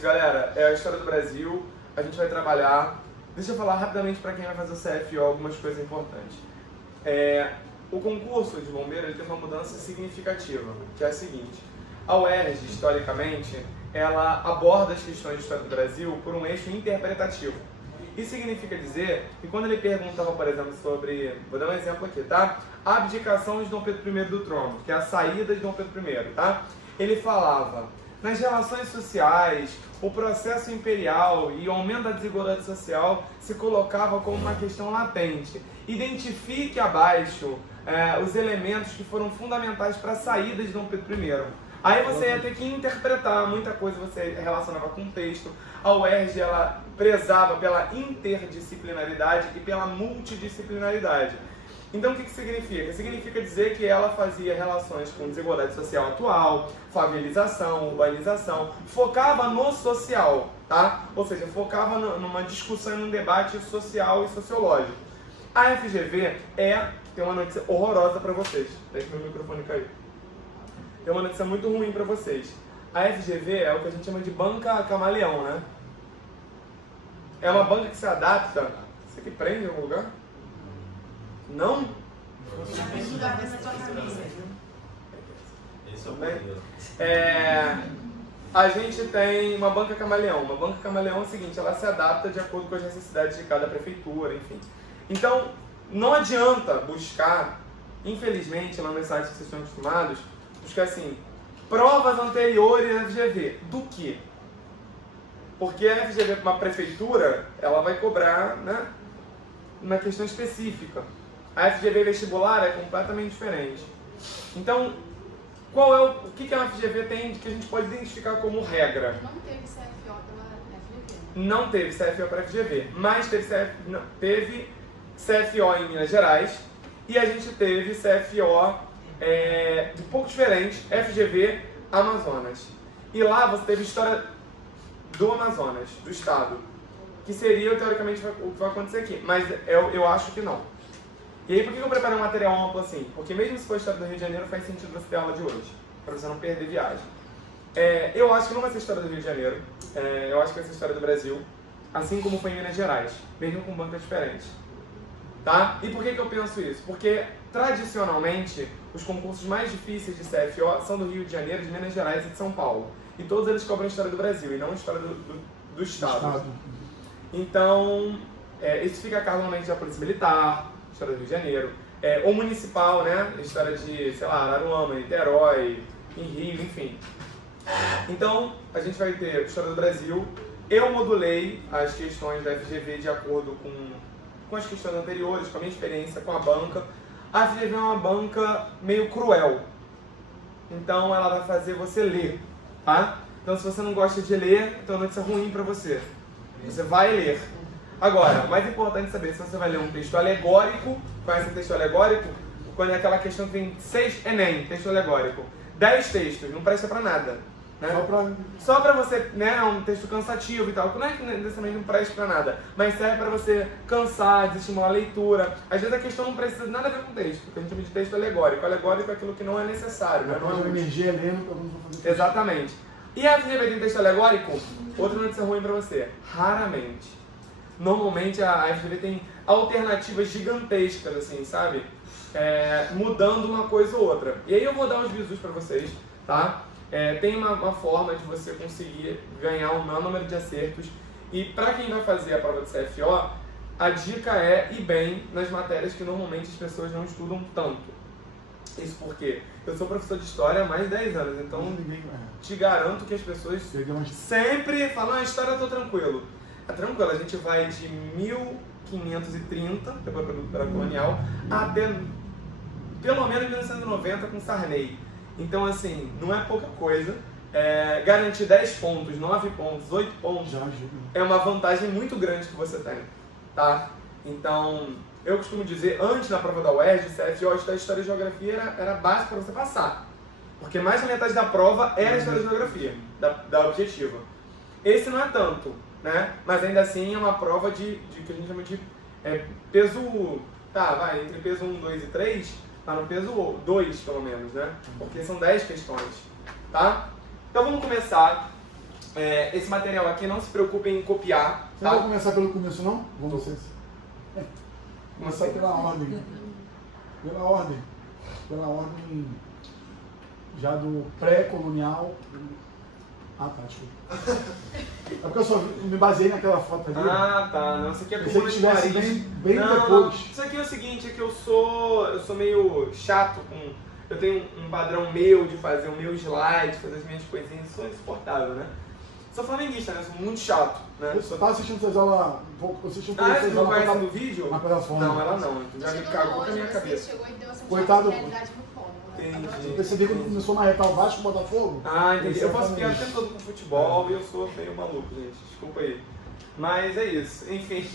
isso, galera. É a história do Brasil. A gente vai trabalhar. Deixa eu falar rapidamente para quem vai fazer o CFO algumas coisas importantes. O concurso de bombeiro ele tem uma mudança significativa, que é a seguinte. A UERJ, historicamente, ela aborda as questões de história do Brasil por um eixo interpretativo. Isso significa dizer que quando ele perguntava, por exemplo, sobre... Vou dar um exemplo aqui, tá? A abdicação de Dom Pedro I do trono, que é a saída de Dom Pedro I, tá? Ele falava, nas relações sociais, o processo imperial e o aumento da desigualdade social se colocava como uma questão latente. Identifique abaixo os elementos que foram fundamentais para a saída de Dom Pedro I. Aí você ia ter que interpretar muita coisa, você relacionava com o texto. A UERJ, ela prezava pela interdisciplinaridade e pela multidisciplinaridade. Então o que significa? Significa dizer que ela fazia relações com desigualdade social atual, favelização, urbanização, focava no social, tá? Ou seja, focava numa discussão, num debate social e sociológico. A FGV tem uma notícia horrorosa para vocês. Deixa que meu microfone cair. Tem uma notícia muito ruim para vocês. A FGV é o que a gente chama de banca camaleão, né? É uma banca que se adapta... Você que prende em algum lugar? Não? A gente tem uma banca camaleão. Uma banca camaleão é o seguinte, ela se adapta de acordo com as necessidades de cada prefeitura, enfim. Então, não adianta buscar, infelizmente, lá nos sites que vocês estão acostumados, buscar assim, provas anteriores à FGV. Do quê? Porque a FGV, uma prefeitura, ela vai cobrar, né, uma questão específica. A FGV vestibular é completamente diferente. Então, o que a FGV tem que a gente pode identificar como regra? Não teve CFO pela FGV. Não teve CFO para a FGV, mas teve CFO em Minas Gerais e a gente teve CFO um pouco diferente, FGV Amazonas. E lá você teve história do Amazonas, do estado, que seria teoricamente o que vai acontecer aqui, mas eu acho que não. E aí por que eu preparei um material amplo assim? Porque mesmo se for história do Rio de Janeiro, faz sentido você ter aula de hoje, para você não perder viagem. Eu acho que não vai ser história do Rio de Janeiro, eu acho que vai ser história do Brasil, assim como foi em Minas Gerais, mesmo com bancas diferentes. Tá? E por que eu penso isso? Porque, tradicionalmente, os concursos mais difíceis de CFO são do Rio de Janeiro, de Minas Gerais e de São Paulo. E todos eles cobram a história do Brasil, e não a história do Estado. Então, isso fica a cargo normalmente da Polícia Militar, história do Rio de Janeiro, ou municipal, né? História de, sei lá, Araruama, Niterói, em Rio, enfim. Então, a gente vai ter a história do Brasil. Eu modulei as questões da FGV de acordo com as questões anteriores, com a minha experiência com a banca. A FGV é uma banca meio cruel. Então, ela vai fazer você ler, tá? Então, se você não gosta de ler, então a notícia é ruim para você. Você vai ler. Agora, o mais importante é saber se você vai ler um texto alegórico. Conhece o texto alegórico? Quando é aquela questão que tem 6 Enem, texto alegórico. 10 textos, não presta pra nada. Né? Só pra você, né, é um texto cansativo e tal. Não é que necessariamente não presta pra nada, mas serve pra você cansar, desestimular a leitura. Às vezes a questão não precisa nada a ver com texto, porque a gente chama de texto alegórico. Alegórico é aquilo que não é necessário. Né? Não é energia lendo, exatamente. E a FGV tem texto alegórico? Outra notícia ruim pra você. Raramente. Normalmente a FGV tem alternativas gigantescas, assim, sabe? Mudando uma coisa ou outra. E aí eu vou dar uns visus pra vocês, tá? Tem uma forma de você conseguir ganhar um maior número de acertos. E para quem vai fazer a prova de CFO, a dica é ir bem nas matérias que normalmente as pessoas não estudam tanto. Isso porque eu sou professor de história há mais de 10 anos, então te garanto que as pessoas sempre falam, a história eu tô tranquilo. Tranquilo, a gente vai de 1530, depois para colonial, até pelo menos 1990 com Sarney. Então, assim, não é pouca coisa. Garantir 10 pontos, 9 pontos, 8 pontos é uma vantagem muito grande que você tem, tá? Então, eu costumo dizer, antes na prova da UERJ, CFO, História e Geografia era base para você passar. Porque mais da metade da prova era História e Geografia, da objetiva. Esse não é tanto, né? Mas ainda assim é uma prova de que a gente chama de peso, tá, vai, entre peso 1, 2 e 3, tá no peso 2 pelo menos, né? Porque são 10 questões, tá? Então vamos começar esse material aqui, não se preocupem em copiar, Você não vai tá? começar pelo começo, não? Vamos ver. Começar pela ordem. Pela ordem já do pré-colonial. Ah, tá, desculpa. É porque eu só me baseei naquela foto ali. Ah, tá. Não, isso aqui é Se Comuna ele de tivesse Paris. bem Não, depois. isso aqui é o seguinte, é que eu sou meio chato com... Eu tenho um padrão meu de fazer o meu slide, fazer as minhas coisinhas, sou insuportável, né? Sou flamenguista, né? Sou muito chato, né? Eu tava assistindo suas aulas, assisti um pouco Você suas não conhece aulas no vídeo? na plataforma. Não, ela não. Tu já me Chegou cagou com a hoje, minha você cabeça. chegou e deu essa Coitado. realidade pro fome. Entendi. Eu percebi quando começou a marretar o Vasco, o Botafogo. Ah, entendi. Eu faço Exatamente. piada o tempo todo com futebol e eu sou meio maluco, gente. Desculpa aí. Mas é isso. Enfim,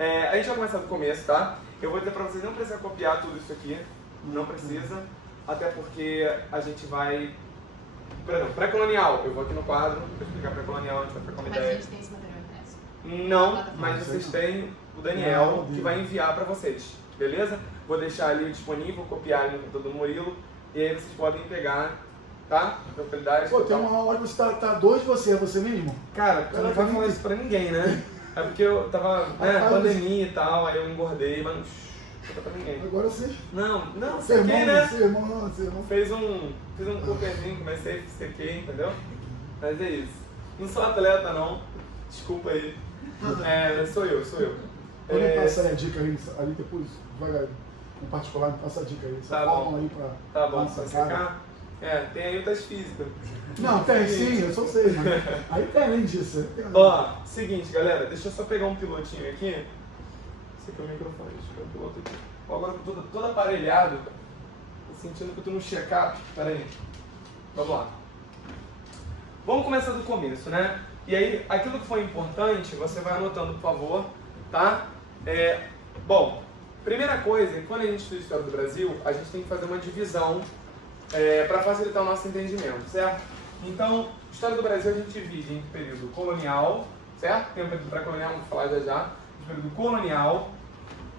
a gente vai começar do começo, tá? Eu vou dizer pra vocês, não precisa copiar tudo isso aqui. Não precisa. Até porque a gente vai... Por exemplo, pré-colonial. Eu vou aqui no quadro, vou explicar pré-colonial, a gente vai ficar com uma Mas a ideia. gente tem esse material impresso. Não, mas vocês têm o Daniel, Não, que vai enviar pra vocês. Beleza? Vou deixar ali disponível, copiar ali no computador do Murilo. E aí vocês podem pegar, tá? Tranquilidade. Pô, tem uma hora que você tá dois de você, é você mesmo? Cara, eu não vai falar isso pra ninguém, né? É porque eu tava, pandemia e tal, aí eu engordei, mas não conta pra ninguém. Agora você. Não, Seu sequei, irmão, né? seu irmão, seu irmão. Fiz um cooperzinho, comecei, sequei, entendeu? Mas é isso. Não sou atleta, não. Desculpa aí. Sou eu. Quando eu passar a dica ali depois, devagar, no particular, me passa a dica aí. Tá falam bom. aí pra. Tá bom, nossa, pra cara. secar? Tem aí o teste físico. Não, tem sim, eu só sei, mas aí tem além disso. Ó, seguinte, galera, deixa eu só pegar um pilotinho aqui. Esse aqui é o microfone, deixa eu pegar o piloto aqui. Ó, agora eu tô todo aparelhado, tô sentindo que eu tô no check-up. Pera aí. Vamos lá. Vamos começar do começo, né? E aí, aquilo que foi importante, você vai anotando, por favor, tá? Bom, primeira coisa, quando a gente estuda história do Brasil, a gente tem que fazer uma divisão para facilitar o nosso entendimento, certo? Então, história do Brasil a gente divide em período colonial, certo? Tem o período pré-colonial, vamos falar já. O período colonial,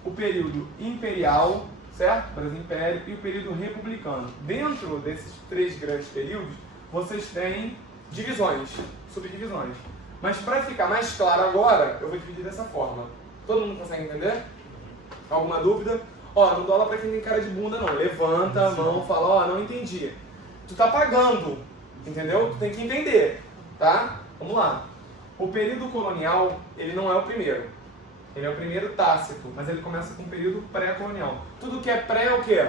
o período imperial, certo? Brasil Império, e o período republicano. Dentro desses três grandes períodos, vocês têm divisões, subdivisões. Mas para ficar mais claro agora, eu vou dividir dessa forma. Todo mundo consegue entender? Alguma dúvida? Ó, não dou aula pra quem tem cara de bunda não. Levanta a mão, fala, ó, não entendi. Tu tá pagando, entendeu? Tu tem que entender, tá? Vamos lá. O período colonial, ele não é o primeiro. Ele é o primeiro Tácito, mas ele começa com o período pré-colonial. Tudo que é pré é o quê?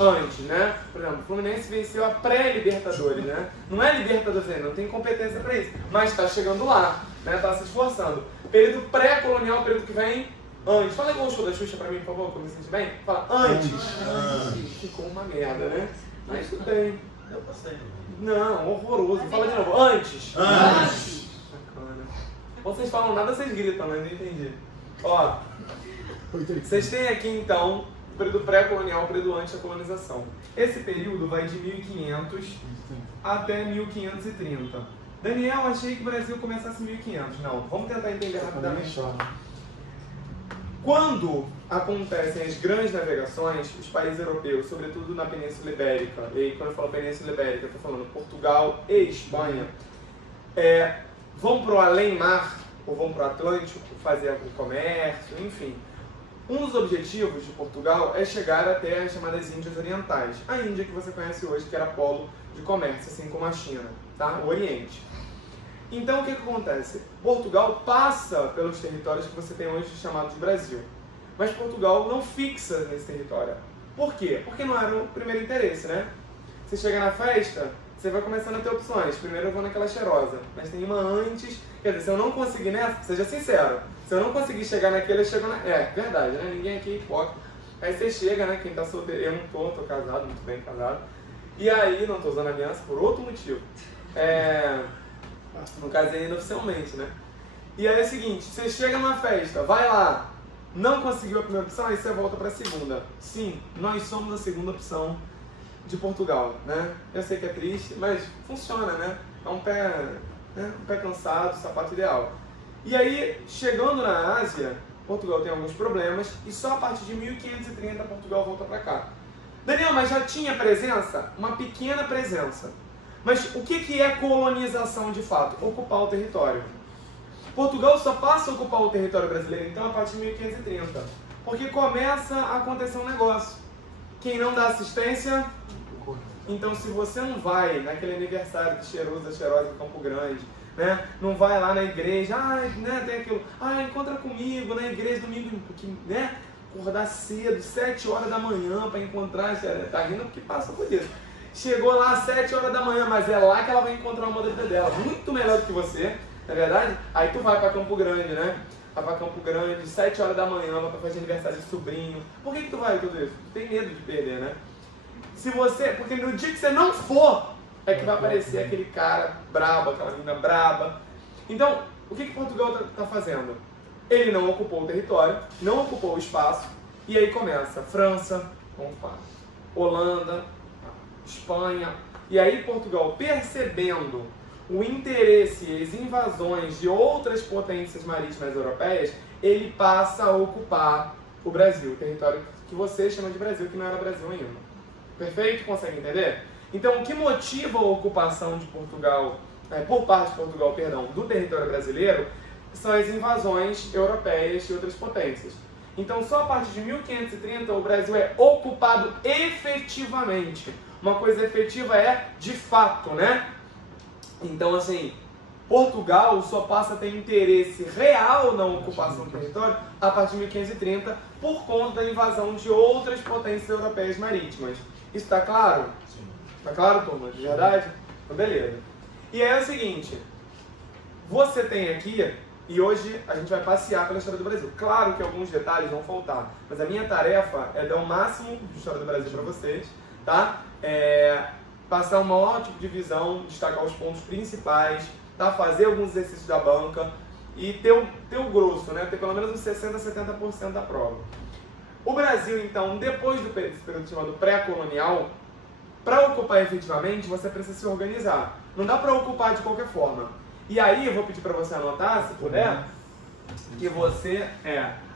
Antes, né? Por exemplo, o Fluminense venceu a pré-Libertadores, né? Não é Libertadores ainda, não tem competência para isso, mas está chegando lá, né? Está se esforçando. Período pré-colonial é o período que vem antes. Fala igual o show da Xuxa para mim, por favor, que eu me sinto bem. Fala antes. Ficou uma merda, né? Mas tudo bem. Eu passei. Não, horroroso. Fala de novo. Antes. Bacana. Quando vocês falam nada, vocês gritam, né? Não entendi. Ó, vocês têm aqui então o período pré-colonial, o período antes da colonização. Esse período vai de 1500 até 1530. Daniel, achei que o Brasil começasse em 1500. Não, vamos tentar entender rapidamente. Quando acontecem as grandes navegações, os países europeus, sobretudo na Península Ibérica, e aí quando eu falo Península Ibérica, eu estou falando Portugal e Espanha, vão para o além-mar, ou vão para o Atlântico, fazer o comércio, enfim. Um dos objetivos de Portugal é chegar até as chamadas Índias Orientais. A Índia que você conhece hoje, que era polo de comércio, assim como a China, tá? O Oriente. Então, o que acontece? Portugal passa pelos territórios que você tem hoje chamados de Brasil. Mas Portugal não fixa nesse território. Por quê? Porque não era o primeiro interesse, né? Você chega na festa, você vai começando a ter opções. Primeiro eu vou naquela cheirosa, mas tem uma antes. Quer dizer, se eu não conseguir nessa, seja sincero, se eu não conseguir chegar naquele, eu chego na... verdade, né? Ninguém aqui é hipócrita. Aí você chega, né? Quem tá solteiro, eu não tô casado, muito bem casado. E aí, não tô usando aliança por outro motivo. Não casei ainda oficialmente, né? E aí é o seguinte, você chega numa festa, vai lá, não conseguiu a primeira opção, aí você volta para a segunda. Sim, nós somos a segunda opção de Portugal, né? Eu sei que é triste, mas funciona, né? É um pé cansado, sapato ideal. E aí, chegando na Ásia, Portugal tem alguns problemas e só a partir de 1530 Portugal volta para cá. Daniel, mas já tinha presença? Uma pequena presença. Mas o que é colonização de fato? Ocupar o território. Portugal só passa a ocupar o território brasileiro, então, a partir de 1530. Porque começa a acontecer um negócio. Quem não dá assistência... Então, se você não vai naquele aniversário de cheirosa em Campo Grande, né? Não vai lá na igreja, né? Tem aquilo, encontra comigo na igreja domingo, né? Acordar cedo, 7 horas da manhã para encontrar, tá rindo porque passa por isso. Chegou lá às 7 horas da manhã, mas é lá que ela vai encontrar o amor da vida dela, muito melhor do que você, não é verdade? Aí tu vai para Campo Grande, né? Vai para Campo Grande, 7 horas da manhã, vai para fazer aniversário de sobrinho. Por que tu vai tudo isso? Tu tem medo de perder, né? Porque no dia que você não for, é que vai aparecer aquele cara brabo, aquela menina braba. Então, o que Portugal está fazendo? Ele não ocupou o território, não ocupou o espaço, e aí começa França, Holanda, Espanha, e aí Portugal, percebendo o interesse e as invasões de outras potências marítimas europeias, ele passa a ocupar o Brasil, o território que você chama de Brasil, que não era Brasil ainda. Perfeito? Consegue entender? Então, o que motiva a ocupação de Portugal, por parte de Portugal, do território brasileiro, são as invasões europeias de outras potências. Então, só a partir de 1530 o Brasil é ocupado efetivamente. Uma coisa efetiva é de fato, né? Então, assim, Portugal só passa a ter interesse real na ocupação do território a partir de 1530 por conta da invasão de outras potências europeias marítimas. Isso está claro? Sim. Está claro, turma? De verdade? Então, beleza. E aí é o seguinte, você tem aqui, e hoje a gente vai passear pela história do Brasil. Claro que alguns detalhes vão faltar, mas a minha tarefa é dar o máximo de história do Brasil para vocês, tá? Passar uma ótima visão, destacar os pontos principais, tá? Fazer alguns exercícios da banca e ter o grosso, né? Ter pelo menos uns 60% a 70% da prova. O Brasil, então, depois do período chamado pré-colonial, para ocupar efetivamente, você precisa se organizar. Não dá para ocupar de qualquer forma. E aí, eu vou pedir para você anotar, se puder, que você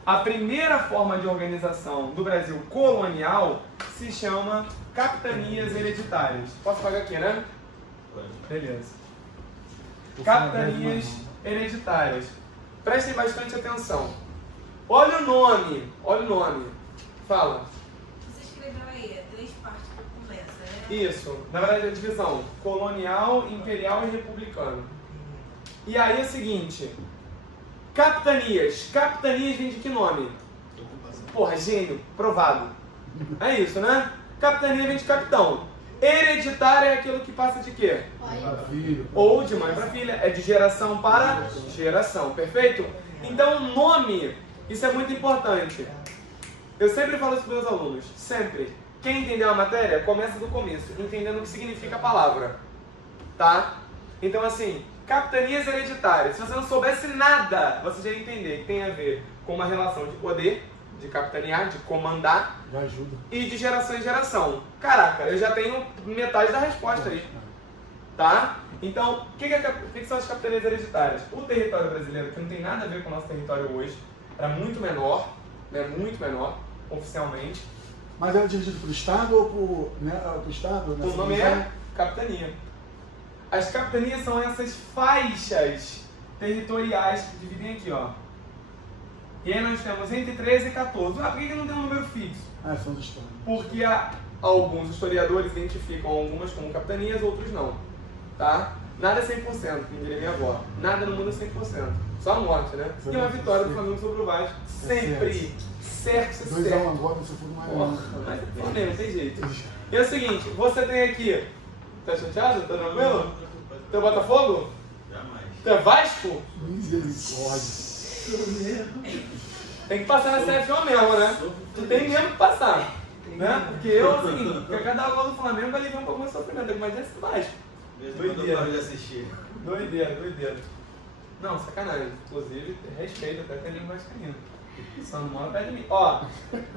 a primeira forma de organização do Brasil colonial se chama capitanias hereditárias. Posso pagar aqui, né? Beleza. Capitanias hereditárias. Prestem bastante atenção. Olha o nome. Fala. Você escreveu aí, 3 partes que começa, né? Isso. Na verdade é a divisão colonial, imperial e republicano. E aí é o seguinte. Capitanias. Capitanias vem de que nome? Porra, gênio. Provado. É isso, né? Capitania vem de capitão. Hereditária é aquilo que passa de quê? Ou de mãe para filha. É de geração para geração. Perfeito? Então o nome, isso é muito importante. Eu sempre falo isso para os meus alunos. Sempre. Quem entendeu a matéria, começa do começo, entendendo o que significa a palavra. Tá? Então assim, capitanias hereditárias. Se você não soubesse nada, você já ia entender que tem a ver com uma relação de poder, de capitanear, de comandar, e de geração em geração. Caraca, eu já tenho metade da resposta aí. Tá? Então, o que são as capitanias hereditárias? O território brasileiro, que não tem nada a ver com o nosso território hoje, era muito menor, né? Muito menor, oficialmente. Mas era dividido por estado ou por estado? O nome é capitania. As capitanias são essas faixas territoriais que dividem aqui, ó. E aí nós temos entre 13 e 14. Por que não tem um número fixo? São os estados. Porque alguns historiadores identificam algumas como capitanias, outros não. Tá? Nada é 100%, como diria minha avó. Nada no mundo é 100%. Só a morte, né? E uma vitória do Flamengo sobre o Vasco. Sempre. Certo. 2 a 1 agora, você foi mais. Mas é Flamengo, não tem jeito. E é o seguinte, você tem aqui. Tá chateado? Tá tranquilo? Teu Botafogo? Jamais. Tu é Vasco? Misericórdia. Tem que passar na CFO mesmo, né? Tu tem mesmo que passar. Né? Porque eu, assim, cada gol do Flamengo vai levar um pouco mais sofrimento, mas esse Vasco. Doideira de assistir. Doideira. Não, sacanagem. Inclusive, respeito até ter língua vascaína. Só não mora perto de mim. Ó,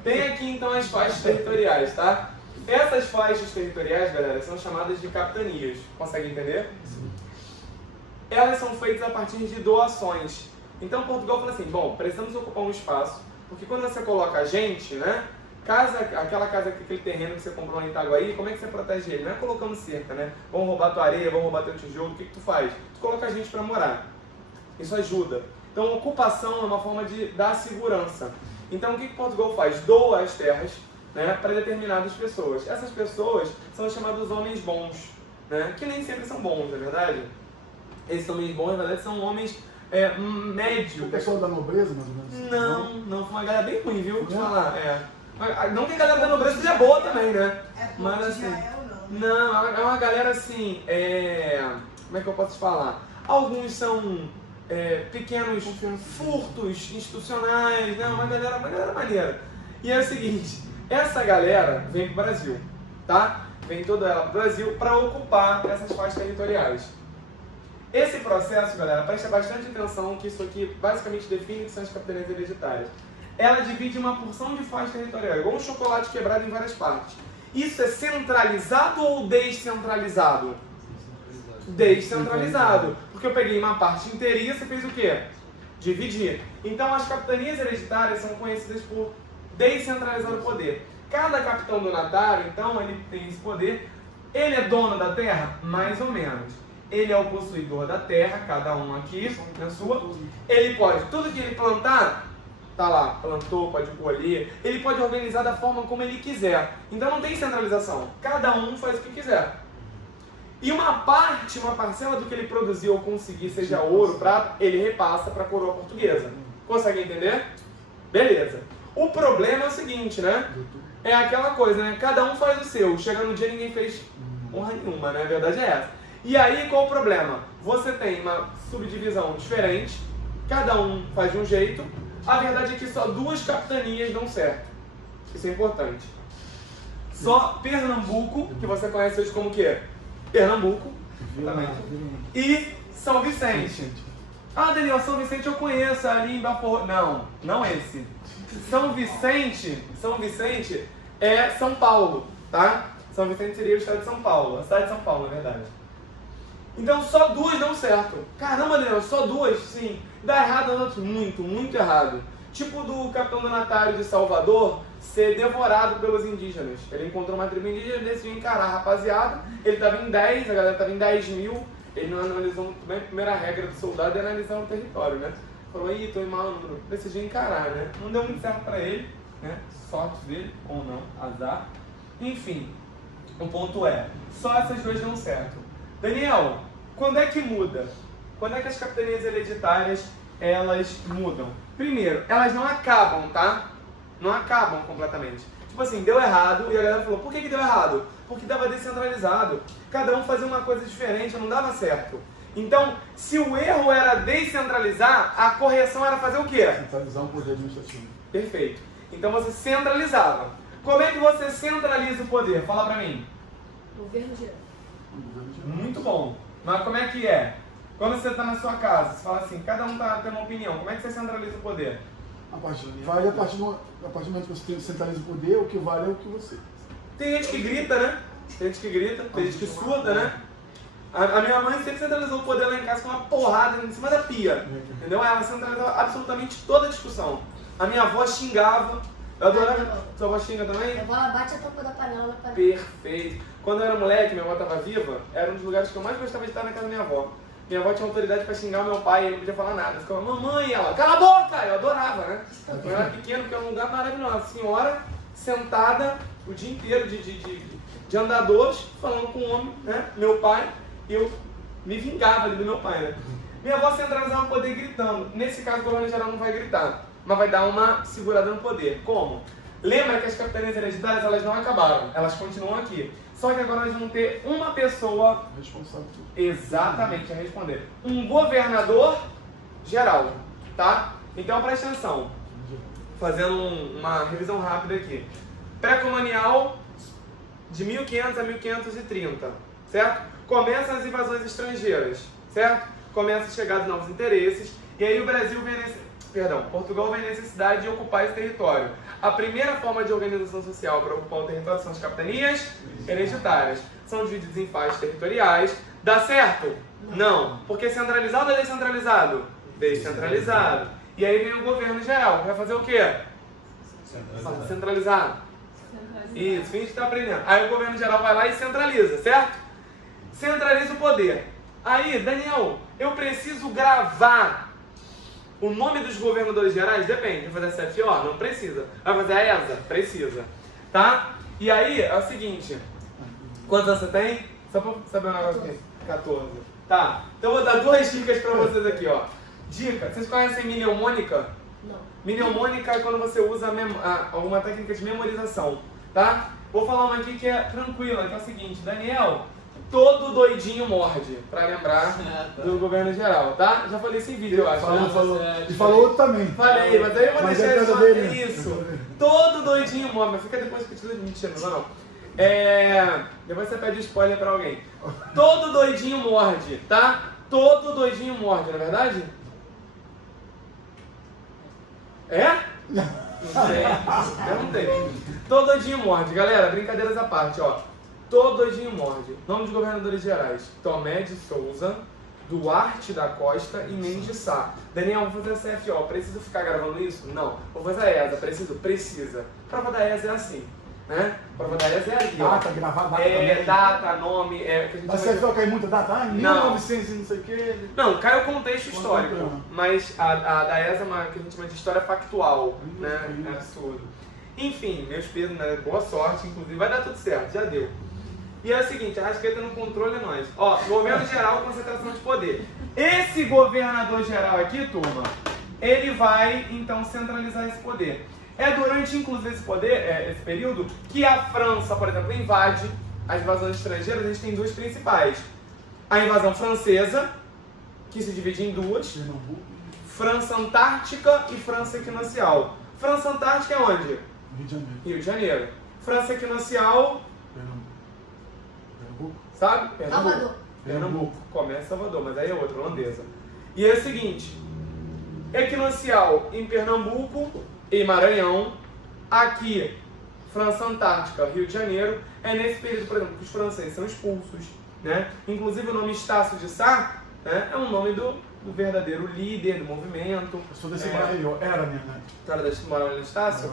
tem aqui então as faixas territoriais, tá? Essas faixas territoriais, galera, são chamadas de capitanias. Consegue entender? Sim. Elas são feitas a partir de doações. Então Portugal fala assim, bom, precisamos ocupar um espaço, porque quando você coloca gente, né? aquela casa, aquele terreno que você comprou em Itaguaí, como é que você protege ele? Não é colocando cerca, né? Vão roubar tua areia, vão roubar teu tijolo, o que tu faz? Tu coloca a gente para morar. Isso ajuda. Então, ocupação é uma forma de dar segurança. Então, o que Portugal faz? Doa as terras, né, para determinadas pessoas. Essas pessoas são chamados homens bons, né? Que nem sempre são bons, não é verdade? Esses homens bons, na verdade, são homens médios. O pessoal da nobreza, mais ou menos? Não, foi uma galera bem ruim, viu? Vou te falar, Não que a galera da nobreza seja boa também, né? Mas assim, não, é uma galera assim, como é que eu posso te falar? Alguns são pequenos furtos institucionais, né? Uma galera maneira. E é o seguinte, essa galera vem pro Brasil, tá? Vem toda ela pro Brasil para ocupar essas faixas territoriais. Esse processo, galera, presta bastante atenção que isso aqui basicamente define o que são as capitanias hereditárias. Ela divide uma porção de faixa territorial, igual um chocolate quebrado em várias partes. Isso é centralizado ou descentralizado? Descentralizado. Porque eu peguei uma parte inteirinha e você fez o quê? Dividir. Então as capitanias hereditárias são conhecidas por descentralizar o poder. Cada capitão donatário, então, ele tem esse poder. Ele é dono da terra? Mais ou menos. Ele é o possuidor da terra, cada um aqui na sua. Ele pode, tudo que ele plantar, tá lá, plantou, pode colher. Ele pode organizar da forma como ele quiser. Então não tem centralização. Cada um faz o que quiser. E uma parcela do que ele produzir ou conseguir, seja ouro, prata, ele repassa para a coroa portuguesa. Consegue entender? Beleza. O problema é o seguinte, né? É aquela coisa, né? Cada um faz o seu. Chega no dia ninguém fez honra nenhuma, né? A verdade é essa. E aí, qual o problema? Você tem uma subdivisão diferente, cada um faz de um jeito. A verdade é que só 2 capitanias dão certo. Isso é importante. Só Pernambuco, que você conhece hoje como o quê? Pernambuco, e São Vicente. Ah, Daniel, São Vicente eu conheço ali em Baforro. Não esse. São Vicente é São Paulo, tá? São Vicente seria o estado de São Paulo, a cidade de São Paulo, na verdade. Então só 2 dão certo. Caramba, Daniel, só 2? Sim. Dá errado nas outras, muito errado. Tipo do capitão donatário de Salvador ser devorado pelos indígenas. Ele encontrou uma tribo indígena, decidiu encarar a rapaziada. Ele estava em 10, a galera estava em 10 mil. Ele não analisou muito bem. A primeira regra do soldado é analisar o território, né? Falou, ih, tô em mau número. Decidiu encarar, né? Não deu muito certo pra ele, né? Sorte dele, ou não, azar. Enfim, o ponto é, só essas 2 dão certo. Daniel, quando é que muda? Quando é que as capitanias hereditárias, elas mudam? Primeiro, elas não acabam, tá? Não acabam completamente. Tipo assim, deu errado, e a galera falou, por que deu errado? Porque estava descentralizado. Cada um fazia uma coisa diferente, não dava certo. Então, se o erro era descentralizar, a correção era fazer o quê? Centralizar o poder administrativo. Perfeito. Então você centralizava. Como é que você centraliza o poder? Fala pra mim. Governo geral. Muito bom. Mas como é que é? Quando você está na sua casa, você fala assim, cada um está tendo uma opinião, como é que você centraliza o poder? Vale a partir do momento que você centraliza o poder, o que vale é o que você. Tem gente que grita, né? Tem gente que grita, tem gente que surda, né? A minha mãe sempre centralizou o poder lá em casa com uma porrada em cima da pia. Entendeu? Ela centralizava absolutamente toda a discussão. A minha avó xingava. Eu adorava. Sua avó xinga também? Minha avó ela bate a tampa da panela para... Perfeito. Quando eu era moleque, minha avó estava viva, era um dos lugares que eu mais gostava de estar na casa da minha avó. Minha avó tinha autoridade para xingar o meu pai e ele não podia falar nada. Eu ficava, mamãe, ela, cala a boca! Eu adorava, né? Eu era pequeno, porque é um lugar maravilhoso. A senhora sentada o dia inteiro de andadores, falando com o homem, né? Meu pai, e eu me vingava ali do meu pai, né? Minha avó centralizava o poder gritando. Nesse caso, o governo geral não vai gritar, mas vai dar uma segurada no poder. Como? Lembra que as capitanias hereditárias, elas não acabaram, elas continuam aqui. Só que agora nós vamos ter uma pessoa responsável exatamente a responder. Um governador geral, tá? Então presta atenção. Fazendo uma revisão rápida aqui. Pré-colonial de 1500 a 1530, certo? Começam as invasões estrangeiras, certo? Começa a chegar de novos interesses. E aí o Brasil vem Portugal vem necessidade de ocupar esse território. A primeira forma de organização social para ocupar o território são as capitanias hereditárias. São divididas em faixas territoriais. Dá certo? Não. Porque centralizado ou descentralizado? Descentralizado. E aí vem o governo geral. Vai fazer o quê? Centralizado. Isso, finge que está aprendendo. Aí o governo geral vai lá e centraliza, certo? Centraliza o poder. Aí, Daniel, eu preciso gravar o nome dos governadores gerais? Depende. Vai fazer a CFO? Não precisa. Vai fazer a ESA? Precisa. Tá? E aí, é o seguinte. Quantos anos você tem? Só pra saber um negócio aqui. 14. Tá. Então eu vou dar 2 dicas pra vocês aqui, ó. Dica. Vocês conhecem mnemônica? Não. Mnemônica é quando você usa alguma técnica de memorização, tá? Vou falar uma aqui que é tranquila, que é o seguinte. Daniel, todo doidinho morde, pra lembrar do governo geral, tá? Já falei isso em vídeo, eu acho. E falou outro também. Falei, mas aí eu vou Mas deixar é isso. coisa dele. Isso. Todo doidinho morde, mas fica depois repetindo. Mentira, não. Depois você pede spoiler pra alguém. Todo doidinho morde, tá? Todo doidinho morde, não é verdade? É? Não sei. Perguntei. Todo doidinho morde. Galera, brincadeiras à parte, ó. Todo doidinho morde. Nome dos governadores gerais: Tomé de Souza, Duarte da Costa e Mendes de Sá. Daniel, vou fazer a CFO. Preciso ficar gravando isso? Não. Vou fazer a ESA. Preciso? Precisa. Prova da ESA é assim, né? Prova da ESA é ali, ó. Data, gravar data também. Data, nome, que a gente Mas vai... você cai muita data? Ah, 1900 e não sei o quê. Não, cai o contexto histórico, mas a da ESA é uma que a gente chama de história factual, né? É absurdo. Enfim, meus pesos, né? Boa sorte, inclusive, vai dar tudo certo, já deu. E é o seguinte, a Arrascaeta no controle é nós. Ó, governo geral, concentração de poder. Esse governador geral aqui, turma, ele vai, então, centralizar esse poder. É durante, inclusive, esse poder, esse período, que a França, por exemplo, invade as invasões estrangeiras. A gente tem 2 principais. A invasão francesa, que se divide em 2. França Antártica e França Equinocial. França Antártica é onde? Rio de Janeiro. Rio de Janeiro. França Equinocial, Pernambuco. sabe? Pernambuco. Salvador. Pernambuco. Começa Salvador, mas aí é outra, holandesa. E é o seguinte, Equinocial em Pernambuco e Maranhão, aqui França Antártica, Rio de Janeiro. É nesse período, por exemplo, que os franceses são expulsos, né? Inclusive o nome Estácio de Sá, né, é um nome do verdadeiro líder do movimento. Eu sou desse bairro, era minha, né? Cara da Morada Estácio.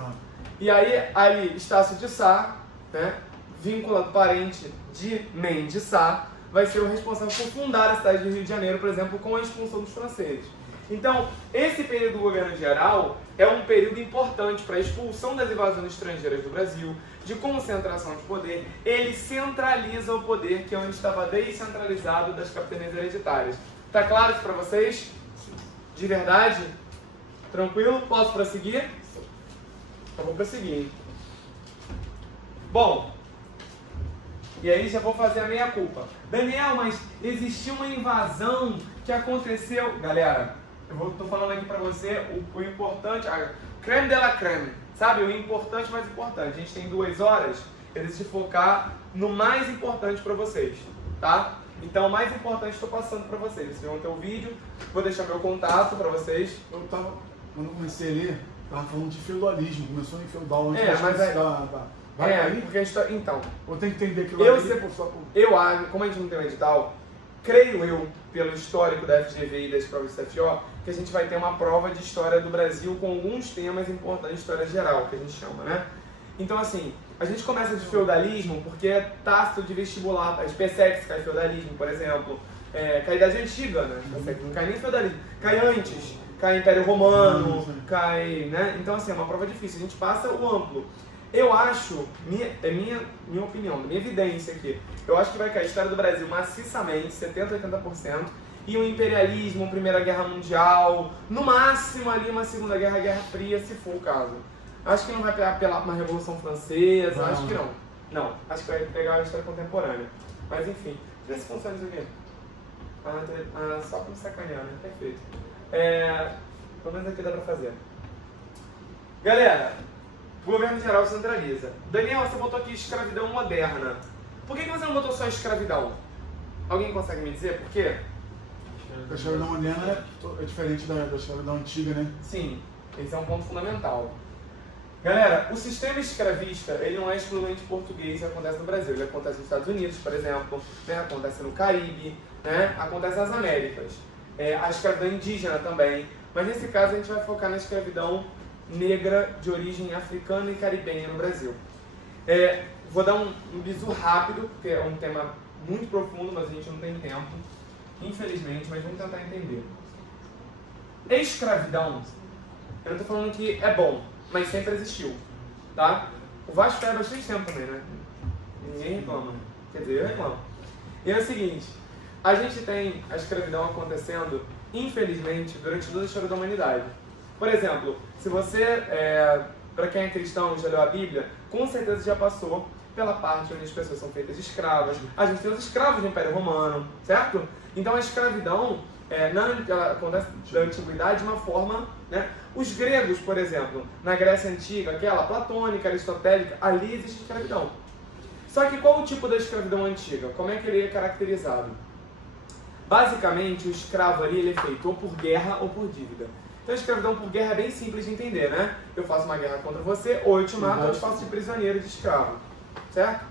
E aí Estácio de Sá, né, vinculado parente de Mendes de Sá, vai ser o responsável por fundar a cidade de Rio de Janeiro, por exemplo, com a expulsão dos franceses. Então, esse período do governo geral é um período importante para a expulsão das invasões estrangeiras do Brasil, de concentração de poder. Ele centraliza o poder que antes estava descentralizado das capitanias hereditárias. Tá claro isso para vocês? De verdade? Tranquilo? Posso prosseguir? Então vou prosseguir, hein? Bom, e aí já vou fazer a meia culpa. Daniel, mas existiu uma invasão que aconteceu... Galera, tô falando aqui pra você o importante, a creme de la creme, sabe? O importante mais importante. A gente tem 2 horas, eu decidi focar no mais importante pra vocês, tá? Então, o mais importante estou passando pra vocês. Vocês vão ter o vídeo, vou deixar meu contato pra vocês. Quando eu comecei a ler, tava falando de feudalismo, começou em feudal. Mas é... Vai cair? porque a gente então... Eu tenho que entender aquilo Eu acho, como a gente não tem um edital, creio eu, pelo histórico da FGV e das provas da CFO, que a gente vai ter uma prova de história do Brasil com alguns temas importantes de história geral, que a gente chama, né? Então, assim, a gente começa de feudalismo porque é tácito de vestibular, a SpaceX cai feudalismo, por exemplo, cai a Idade Antiga, né? Não cai nem feudalismo, cai antes, cai Império Romano, cai, né? Então, assim, é uma prova difícil, a gente passa o amplo. Eu acho, minha opinião, minha evidência aqui, eu acho que vai cair a história do Brasil maciçamente, 70%, 80%, e o imperialismo, Primeira Guerra Mundial, no máximo ali uma Segunda Guerra, Guerra Fria, se for o caso. Acho que não vai apelar para uma Revolução Francesa, acho que não. Não, acho que vai pegar a história contemporânea. Mas enfim, deixa eu ver se funciona isso aqui. Só para me sacanear, né? Perfeito. Pelo menos aqui dá para fazer. Galera, o governo geral centraliza. Daniel, você botou aqui escravidão moderna. Por que você não botou só escravidão? Alguém consegue me dizer por quê? A escravidão moderna é diferente da escravidão antiga, né? Sim, esse é um ponto fundamental. Galera, o sistema escravista, ele não é exclusivamente português que acontece no Brasil. Ele acontece nos Estados Unidos, por exemplo, né? Acontece no Caribe, né? Acontece nas Américas. A escravidão indígena também. Mas nesse caso a gente vai focar na escravidão negra de origem africana e caribenha no Brasil. Vou dar um bizu rápido, porque é um tema muito profundo, mas a gente não tem tempo, infelizmente, mas vamos tentar entender. Escravidão, eu não estou falando que é bom, mas sempre existiu, tá? O Vasco foi há bastante tempo também, né? Ninguém reclama, quer dizer, eu reclamo. E é o seguinte, a gente tem a escravidão acontecendo, infelizmente, durante toda a história da humanidade. Por exemplo, se você, para quem é cristão, já leu a Bíblia, com certeza já passou pela parte onde as pessoas são feitas de escravas. A gente tem os escravos do Império Romano, certo? Então a escravidão, ela acontece na antiguidade de uma forma, né? Os gregos, por exemplo, na Grécia Antiga, aquela platônica, aristotélica, ali existe escravidão. Só que qual o tipo da escravidão antiga? Como é que ele é caracterizado? Basicamente, o escravo ali ele é feito ou por guerra ou por dívida. Então a escravidão por guerra é bem simples de entender, né? Eu faço uma guerra contra você, ou eu te mato, ou eu te faço de prisioneiro, de escravo. Certo?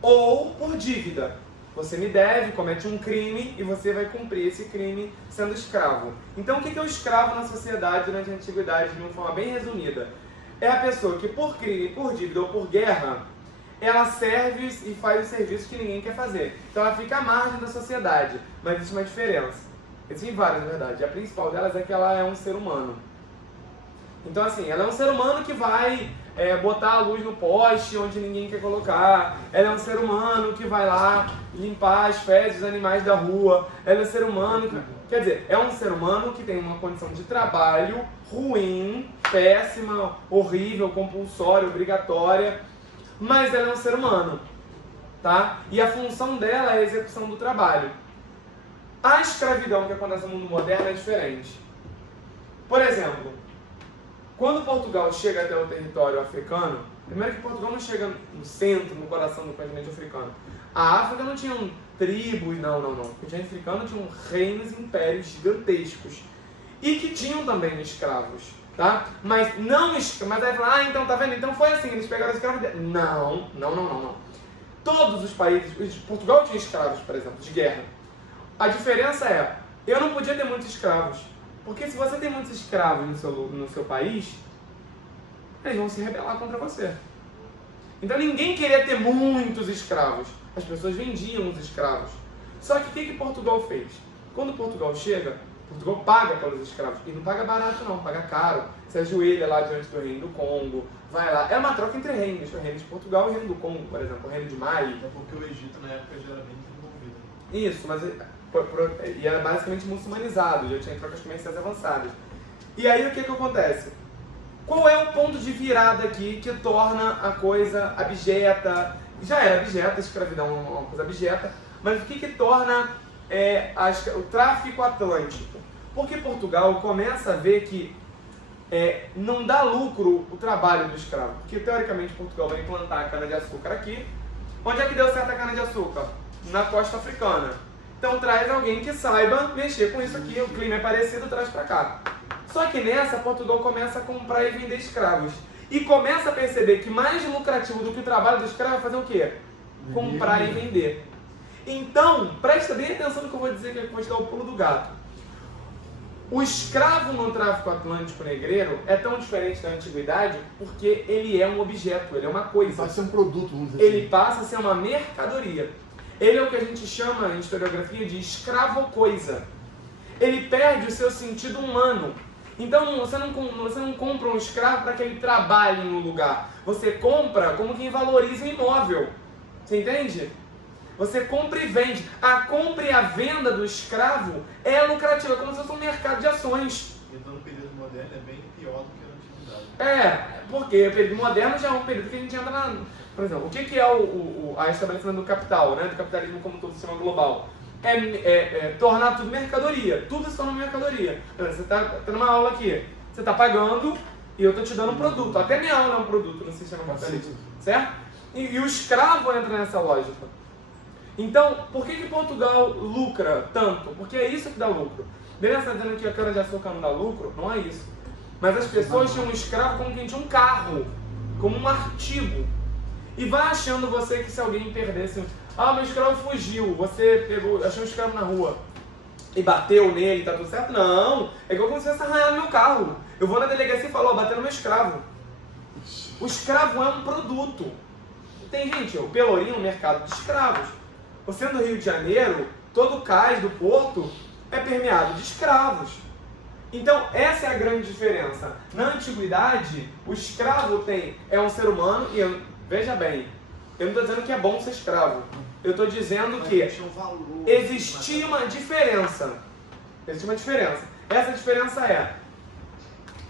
Ou por dívida. Você me deve, comete um crime e você vai cumprir esse crime sendo escravo. Então o que é o escravo na sociedade durante a antiguidade, de uma forma bem resumida? É a pessoa que por crime, por dívida ou por guerra, ela serve e faz os serviços que ninguém quer fazer. Então ela fica à margem da sociedade, mas existe uma diferença. Existem várias, na verdade. A principal delas é que ela é um ser humano. Então assim, ela é um ser humano que vai botar a luz no poste onde ninguém quer colocar. Ela é um ser humano que vai lá limpar as fezes dos animais da rua. Ela é um ser humano que... Quer dizer, é um ser humano que tem uma condição de trabalho ruim, péssima, horrível, compulsória, obrigatória, mas ela é um ser humano, tá? E a função dela é a execução do trabalho. A escravidão que acontece no mundo moderno é diferente. Por exemplo, quando Portugal chega até o território africano, primeiro que Portugal não chega no centro, no coração do continente africano. A África não tinha tribos, não. O continente africano tinha reinos e impérios gigantescos. E que tinham também escravos, tá? Mas não escravos. Mas aí fala, então tá vendo? Então foi assim, eles pegaram escravos. Não. Todos os países, Portugal tinha escravos, por exemplo, de guerra. A diferença é, eu não podia ter muitos escravos. Porque se você tem muitos escravos no seu país, eles vão se rebelar contra você. Então ninguém queria ter muitos escravos. As pessoas vendiam os escravos. Só que o que Portugal fez? Quando Portugal chega, Portugal paga pelos escravos. E não paga barato não, paga caro. Você ajoelha lá diante do reino do Congo, vai lá. É uma troca entre reinos. O reino de Portugal e o reino do Congo, por exemplo. O reino de Mali. É porque o Egito na época já era bem desenvolvido. Isso, mas e era basicamente muçulmanizado, já tinha trocas comerciais avançadas. E aí o que acontece? Qual é o ponto de virada aqui que torna a coisa abjeta? Já era abjeta, a escravidão é uma coisa abjeta, mas o que torna o tráfico atlântico? Porque Portugal começa a ver que não dá lucro o trabalho do escravo. Porque teoricamente Portugal vai implantar a cana-de-açúcar aqui. Onde é que deu certo a cana-de-açúcar? Na costa africana. Então traz alguém que saiba mexer com isso aqui, o clima é parecido, traz pra cá. Só que nessa, Portugal começa a comprar e vender escravos. E começa a perceber que mais lucrativo do que o trabalho do escravo é fazer o quê? Comprar e vender. Então, presta bem atenção no que eu vou dizer, que eu vou te dar o pulo do gato. O escravo no tráfico atlântico negreiro é tão diferente da antiguidade porque ele é um objeto, ele é uma coisa. Vai ser um produto, vamos dizer assim. Ele passa a ser uma mercadoria. Ele é o que a gente chama em historiografia de escravo-coisa. Ele perde o seu sentido humano. Então você não compra um escravo para que ele trabalhe no lugar. Você compra como quem valoriza o imóvel. Você entende? Você compra e vende. A compra e a venda do escravo é lucrativa, como se fosse um mercado de ações. Então no período moderno é bem pior do que a antiguidade. Porque o período moderno já é um período que a gente entra na... Por exemplo, o que é a estabelecimento do capital, né? Do capitalismo como todo sistema global? Tornar tudo mercadoria. Tudo se torna mercadoria. Você está tendo uma aula aqui, você está pagando e eu estou te dando um produto. Até minha aula é um produto no sistema capitalista. Certo? E o escravo entra nessa lógica. Então, por que Portugal lucra tanto? Porque é isso que dá lucro. Beleza, está dizendo que a cana-de-açúcar não dá lucro? Não é isso. Mas as pessoas tinham um escravo como quem tinha um carro, como um artigo. E vai achando você que se alguém perdesse... meu escravo fugiu, você achou um escravo na rua e bateu nele, tá tudo certo? Não, é igual como se fosse arranhar no meu carro. Eu vou na delegacia e falo, bateu no meu escravo. O escravo é um produto. Tem, gente, o Pelourinho é um mercado de escravos. O centro do Rio de Janeiro, todo o cais do porto é permeado de escravos. Então, essa é a grande diferença. Na antiguidade, o escravo é um ser humano, e veja bem, eu não estou dizendo que é bom ser escravo. Eu estou dizendo que existia uma diferença. Existe uma diferença. Essa diferença é,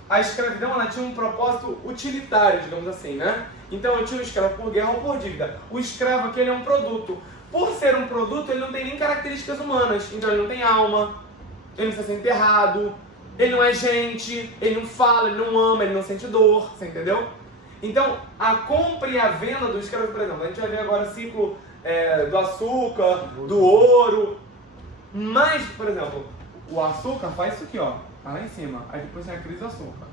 a escravidão ela tinha um propósito utilitário, digamos assim, né? Então eu tinha o escravo por guerra ou por dívida. O escravo aqui ele é um produto. Por ser um produto, ele não tem nem características humanas. Então ele não tem alma, ele não precisa ser enterrado, ele não é gente, ele não fala, ele não ama, ele não sente dor, você entendeu? Então a compra e a venda do escravo, por exemplo, a gente vai ver agora o ciclo do açúcar, do ouro. Mas, por exemplo, o açúcar faz isso aqui, ó, tá lá em cima. Aí depois tem a crise do açúcar.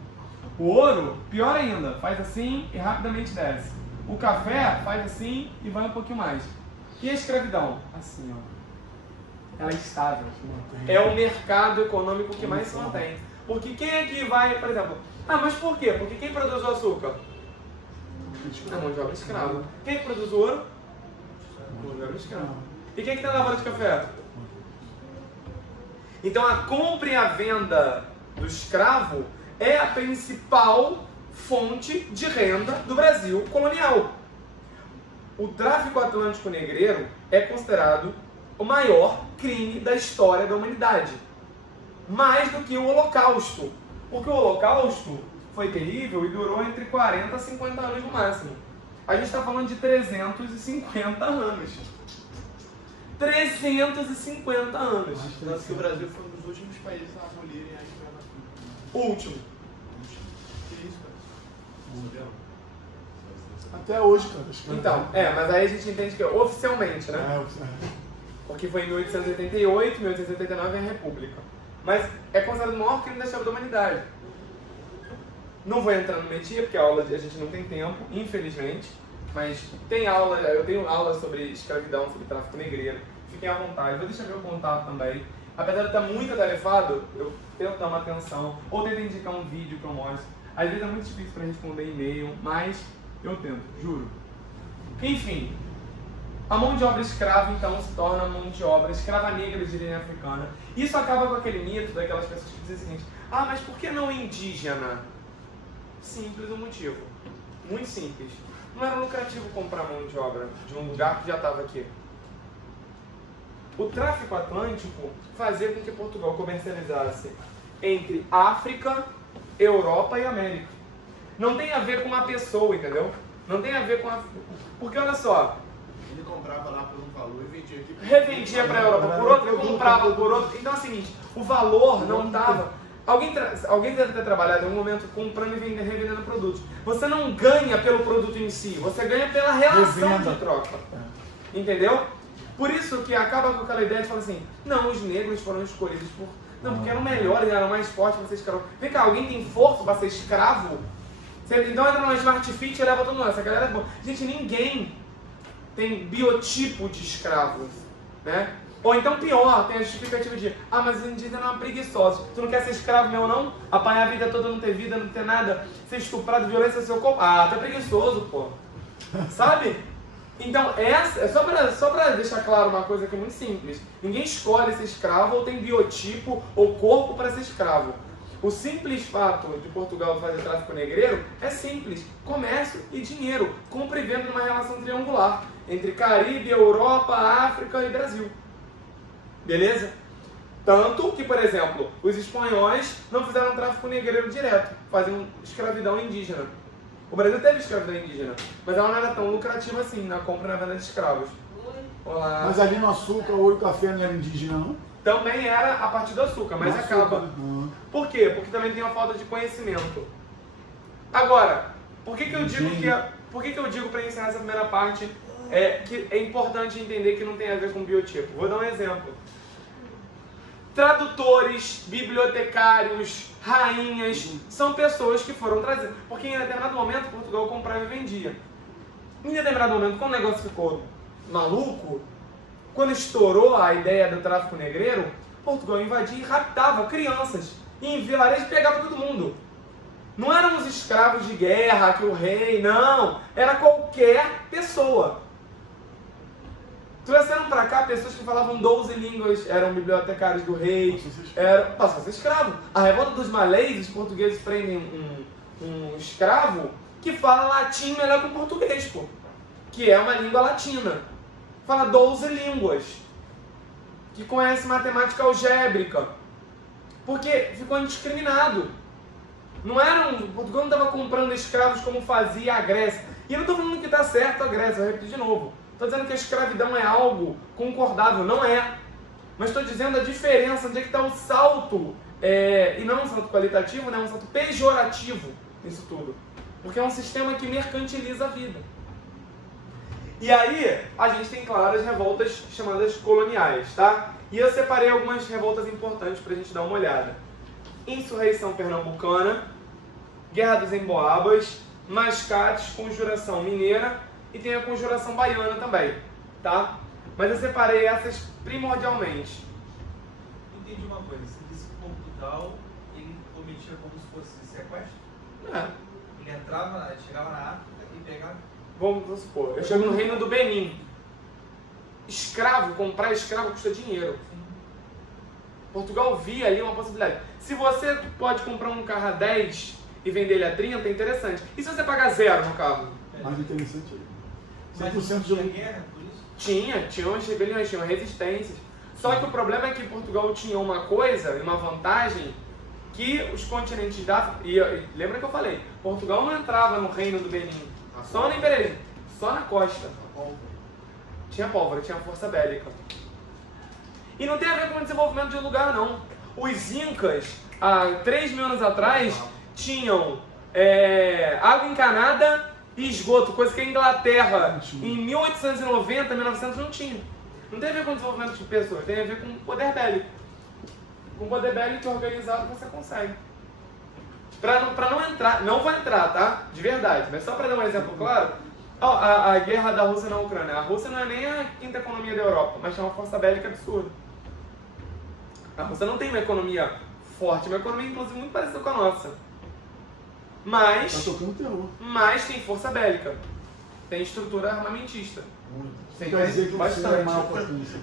O ouro, pior ainda, faz assim e rapidamente desce. O café faz assim e vai um pouquinho mais. E a escravidão? Assim, ó. Ela é estável. É o mercado econômico que mais se mantém. Porque quem é que vai, por exemplo... Ah, mas por quê? Porque quem produz o açúcar? A mão de obra escrava. Quem é que produz o ouro? A mão de obra escrava. E quem é que tem a lavoura de café? Então a compra e a venda do escravo é a principal fonte de renda do Brasil colonial. O tráfico atlântico negreiro é considerado o maior crime da história da humanidade. Mais do que o Holocausto. Porque o Holocausto foi terrível e durou entre 40 a 50 anos no máximo. A gente está falando de 350 anos. 350 anos. Tanto que o Brasil foi um dos últimos países a abolirem a escravatura. O último. Que isso, cara? Até hoje, cara. Então, mas aí a gente entende que oficialmente, né? Porque foi em 1888, 1889 é a República. Mas é considerado o maior crime da história da humanidade. Não vou entrar no métier, porque a gente não tem tempo, infelizmente. Mas tem aula, eu tenho aula sobre escravidão, sobre tráfico negreiro. Fiquem à vontade, vou deixar meu contato também. Apesar de estar muito atarefado, eu tento dar uma atenção, ou tento indicar um vídeo que eu mostro. Às vezes é muito difícil para responder e-mail, mas eu tento, juro. Enfim, a mão de obra escrava então se torna mão de obra escrava negra de linha africana. Isso acaba com aquele mito daquelas pessoas que dizem o seguinte: ah, mas por que não indígena? Simples o motivo, muito simples. Não era lucrativo comprar mão de obra de um lugar que já estava aqui. O tráfico atlântico fazia com que Portugal comercializasse entre África, Europa e América. Não tem a ver com uma pessoa, entendeu? Não tem a ver com a... Porque olha só... Ele comprava lá por um valor e vendia aqui. Revendia para a Europa por outro, e comprava por outro. Então é o seguinte, o valor não estava... Alguém deve ter trabalhado em um momento comprando e revendendo produtos. Você não ganha pelo produto em si, você ganha pela relação de troca. Entendeu? Por isso que acaba com aquela ideia de falar assim, não, os negros foram escolhidos por... Não, porque eram melhores, eram mais fortes para ser escravo. Vem cá, alguém tem força para ser escravo? Então entra numa Smart Fit e leva todo mundo. Essa galera é boa. Gente, ninguém tem biotipo de escravo, né? Ou então pior, tem a justificativa de mas os indígenas não são preguiçosos. Tu não quer ser escravo meu não? Apanhar a vida toda, não ter vida, não ter nada, ser estuprado, violência no seu corpo? Tu é preguiçoso, pô. Sabe? Então, essa é só pra deixar claro uma coisa que é muito simples. Ninguém escolhe ser escravo ou tem biotipo ou corpo para ser escravo. O simples fato de Portugal fazer tráfico negreiro é simples. Comércio e dinheiro. Compra e venda numa relação triangular entre Caribe, Europa, África e Brasil. Beleza? Tanto que, por exemplo, os espanhóis não fizeram tráfico negreiro direto, faziam escravidão indígena. O Brasil teve escravidão indígena, mas ela não era tão lucrativa assim na compra e na venda de escravos. Olá. Mas ali no açúcar, o ouro e o café não era indígena, não? Também era a partir do açúcar, mas acaba. Por quê? Porque também tem uma falta de conhecimento. Agora, por que eu digo para ensinar essa primeira parte que é importante entender que não tem a ver com biotipo? Vou dar um exemplo. Tradutores, bibliotecários, rainhas, são pessoas que foram trazidas. Porque em determinado momento Portugal comprava e vendia. Em determinado momento, quando o negócio ficou maluco, quando estourou a ideia do tráfico negreiro, Portugal invadia e raptava crianças. E em vilarejo pegava todo mundo. Não eram os escravos de guerra, que o rei, não. Era qualquer qualquer pessoa. Trouxeram para cá pessoas que falavam 12 línguas, eram bibliotecários do rei, passou a ser escravo. A revolta dos malês, os portugueses prendem um escravo que fala latim melhor que o português, pô, que é uma língua latina. Fala 12 línguas, que conhece matemática algébrica, porque ficou indiscriminado. Portugal não estava comprando escravos como fazia a Grécia. E eu não estou falando que está certo a Grécia, eu repetir de novo. Estou dizendo que a escravidão é algo concordável, não é. Mas estou dizendo a diferença, onde é que está o salto, e não um salto qualitativo, né, um salto pejorativo nisso tudo. Porque é um sistema que mercantiliza a vida. E aí, a gente tem, claro, as revoltas chamadas coloniais, tá? E eu separei algumas revoltas importantes para a gente dar uma olhada. Insurreição Pernambucana, Guerra dos Emboabas, Mascates, Conjuração Mineira e tem a Conjuração Baiana também, tá? Mas eu separei essas primordialmente. Entendi uma coisa, você disse que Portugal ele cometia como se fosse sequestro? Ele entrava, chegava na África e pegava... Vamos supor, eu chego no Reino do Benin. Comprar escravo custa dinheiro. Portugal via ali uma possibilidade. Se você pode comprar um carro a 10 e vender ele a 30, é interessante. E se você pagar 0 no carro? Mais interessante aí. Mas 100% tinha de... guerra por isso? Tinha umas rebeliões, tinha resistências. Só que o problema é que Portugal tinha uma coisa, uma vantagem, que os continentes da África... E lembra que eu falei? Portugal não entrava no Reino do Benin, só no imperialismo, só na costa. Tinha pólvora, tinha força bélica. E não tem a ver com o desenvolvimento de um lugar, não. Os Incas, há 3.000 anos atrás, tinham água encanada e esgoto, coisa que a Inglaterra, em 1890, 1900, não tinha. Não tem a ver com o desenvolvimento de pessoas, tem a ver com poder bélico. Com poder bélico organizado você consegue. Pra não entrar, não vai entrar, tá? De verdade, mas só para dar um exemplo claro, a guerra da Rússia na Ucrânia. A Rússia não é nem a quinta economia da Europa, mas tem uma força bélica absurda. A Rússia não tem uma economia forte, uma economia inclusive muito parecida com a nossa. Mas, Tá tocando terror. mas tem força bélica, tem estrutura armamentista. Muito. Tem Quer dizer que você bastante. é a maior potência.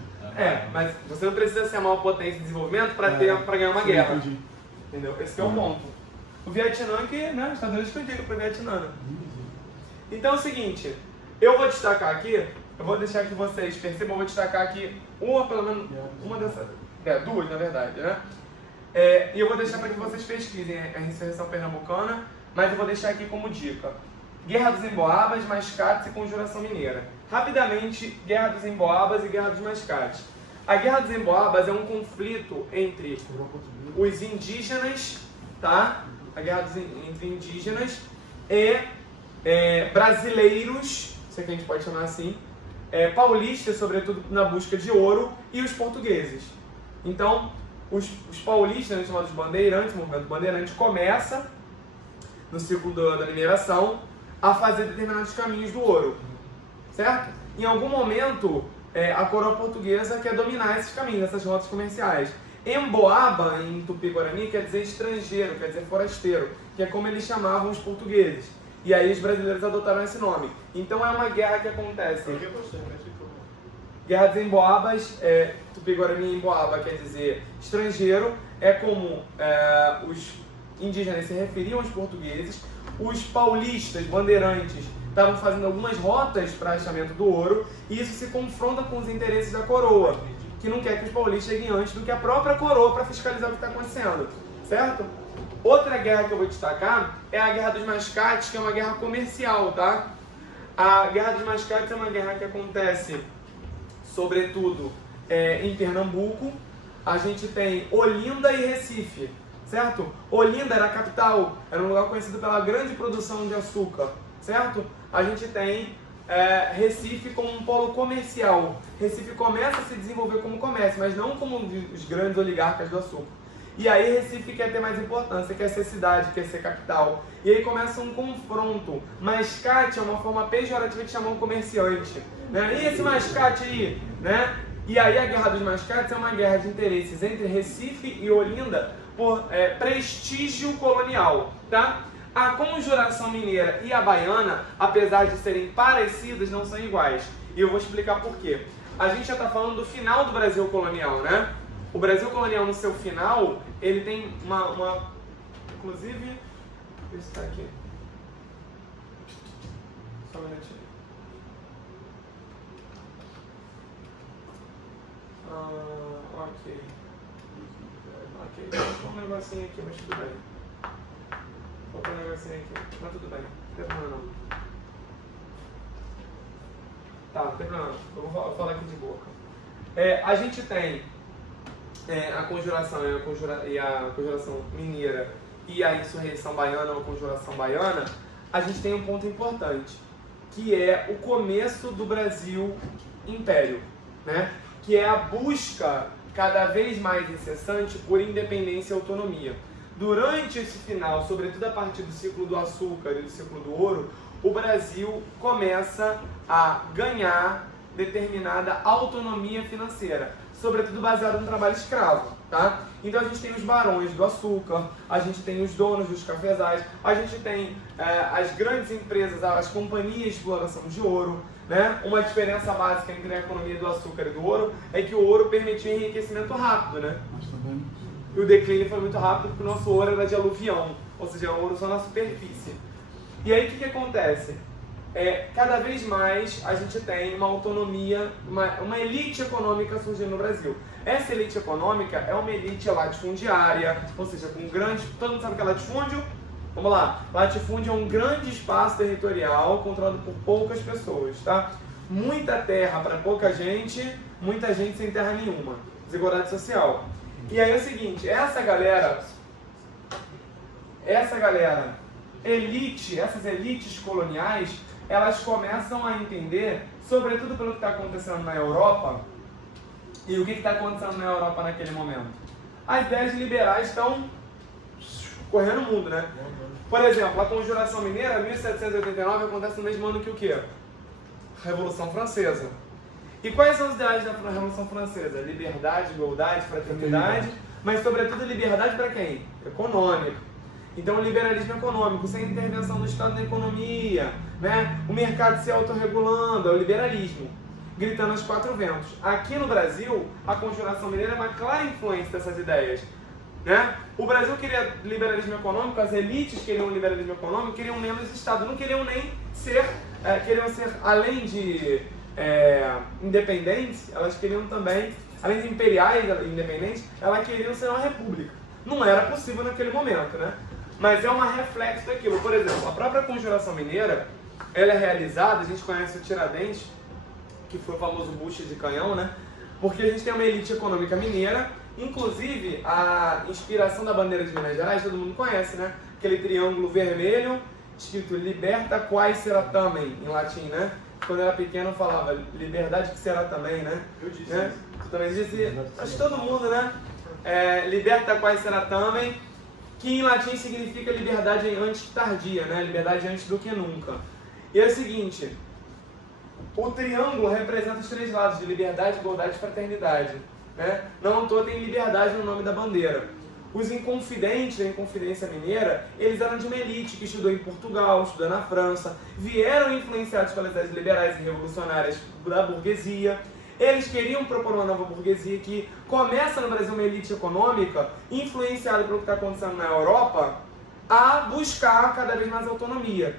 Mas você não precisa ser a maior potência de desenvolvimento para ganhar uma sim, guerra. Entendi. Entendeu? Esse que é o ponto. O Vietnã que, né, os Estados Unidos pediram para o Vietnã. Então é o seguinte, eu vou destacar aqui, eu vou deixar que vocês percebam, eu vou destacar aqui pelo menos uma dessas, duas na verdade, né? E eu vou deixar para que vocês pesquisem a Insurreição Pernambucana, mas eu vou deixar aqui como dica. Guerra dos Emboabas, Mascates e Conjuração Mineira. Rapidamente, Guerra dos Emboabas e Guerra dos Mascates. A Guerra dos Emboabas é um conflito entre os indígenas, tá? A guerra entre indígenas e brasileiros, se é que a gente pode chamar assim, paulistas, sobretudo na busca de ouro, e os portugueses. Então, os paulistas, chamados bandeirantes, o movimento bandeirante, começa, no ciclo da mineração, a fazer determinados caminhos do ouro, certo? Em algum momento, a coroa portuguesa quer dominar esses caminhos, essas rotas comerciais. Emboaba, em Tupi-Guarani, quer dizer estrangeiro, quer dizer forasteiro, que é como eles chamavam os portugueses. E aí os brasileiros adotaram esse nome. Então é uma guerra que acontece. Guerra dos Emboabas, Tupi-Guarani e Emboaba quer dizer estrangeiro, é como os indígenas se referiam aos portugueses. Os paulistas, bandeirantes, estavam fazendo algumas rotas para achamento do ouro, e isso se confronta com os interesses da coroa, que não quer que os paulistas cheguem antes do que a própria coroa para fiscalizar o que está acontecendo, certo? Outra guerra que eu vou destacar é a Guerra dos Mascates, que é uma guerra comercial, tá? A Guerra dos Mascates é uma guerra que acontece, sobretudo, em Pernambuco. A gente tem Olinda e Recife, certo? Olinda era a capital, era um lugar conhecido pela grande produção de açúcar, certo? A gente tem Recife como um polo comercial. Recife começa a se desenvolver como comércio, mas não como os grandes oligarcas do açúcar. E aí Recife quer ter mais importância, quer ser cidade, quer ser capital. E aí começa um confronto. Mascate é uma forma pejorativa de chamar um comerciante, né? E esse mascate aí, né? E aí a Guerra dos Mascates é uma guerra de interesses entre Recife e Olinda por prestígio colonial, tá? A conjuração mineira e a baiana, apesar de serem parecidas, não são iguais. E eu vou explicar por quê. A gente já está falando do final do Brasil colonial, né? O Brasil colonial, no seu final, ele tem uma inclusive, deixa eu estar aqui. Só um minutinho. Ok. Faltou um negocinho aqui, mas tudo bem. Faltou um negocinho aqui, mas tudo bem. Não tem problema não. Tá, não tem problema não. Eu vou falar aqui de boca. A gente tem a conjuração e a conjuração mineira e a insurreição baiana ou a conjuração baiana. A gente tem um ponto importante, que é o começo do Brasil Império, né? Que é a busca cada vez mais incessante por independência e autonomia. Durante esse final, sobretudo a partir do ciclo do açúcar e do ciclo do ouro, o Brasil começa a ganhar determinada autonomia financeira, sobretudo baseado no trabalho escravo, tá? Então a gente tem os barões do açúcar, a gente tem os donos dos cafezais, a gente tem as grandes empresas, as companhias de exploração de ouro, né? Uma diferença básica entre a economia do açúcar e do ouro é que o ouro permitia enriquecimento rápido, né? Mas também... E o declínio foi muito rápido porque o nosso ouro era de aluvião, ou seja, o ouro só na superfície. E aí o que acontece? Cada vez mais a gente tem uma autonomia, uma elite econômica surgindo no Brasil. Essa elite econômica é uma elite latifundiária, ou seja, com grande... Todo mundo sabe o que é latifúndio? Vamos lá. Latifúndio é um grande espaço territorial controlado por poucas pessoas, tá? Muita terra para pouca gente, muita gente sem terra nenhuma. Desigualdade social. E aí é o seguinte, essa galera, essas elites coloniais, elas começam a entender, sobretudo pelo que está acontecendo na Europa, e o que está acontecendo na Europa naquele momento. As ideias liberais estão correndo o mundo, né? Por exemplo, a Conjuração Mineira, 1789, acontece no mesmo ano que o quê? Revolução Francesa. E quais são os ideais da Revolução Francesa? Liberdade, igualdade, fraternidade, mas sobretudo liberdade para quem? Econômica. Então o liberalismo econômico, sem intervenção do Estado na economia, né? O mercado se autorregulando, é o liberalismo, gritando aos quatro ventos. Aqui no Brasil, a Conjuração Mineira é uma clara influência dessas ideias, né? O Brasil queria liberalismo econômico, as elites queriam liberalismo econômico, queriam menos Estado, não queriam nem ser, queriam ser além de independentes, elas queriam também, além de imperiais independentes, elas queriam ser uma república. Não era possível naquele momento, né? Mas é um reflexo daquilo. Por exemplo, a própria Conjuração Mineira, ela é realizada, a gente conhece o Tiradentes, que foi o famoso bucha de canhão, né? Porque a gente tem uma elite econômica mineira, inclusive a inspiração da bandeira de Minas Gerais, todo mundo conhece, né? Aquele triângulo vermelho, escrito Liberta quae será tamen, em latim, né? Quando eu era pequeno eu falava liberdade que será também, né? Eu disse né? isso. Tu também disse, acho que todo mundo, né? Liberta quae será tamen, que em latim significa liberdade antes que tardia, né? Liberdade antes do que nunca. E é o seguinte, o triângulo representa os três lados de liberdade, igualdade e fraternidade, né? Não à toa tem liberdade no nome da bandeira. Os inconfidentes da Inconfidência Mineira, eles eram de uma elite que estudou em Portugal, estudou na França, vieram influenciados pelas ideias liberais e revolucionárias da burguesia. Eles queriam propor uma nova burguesia que começa no Brasil uma elite econômica, influenciada pelo que está acontecendo na Europa, a buscar cada vez mais autonomia.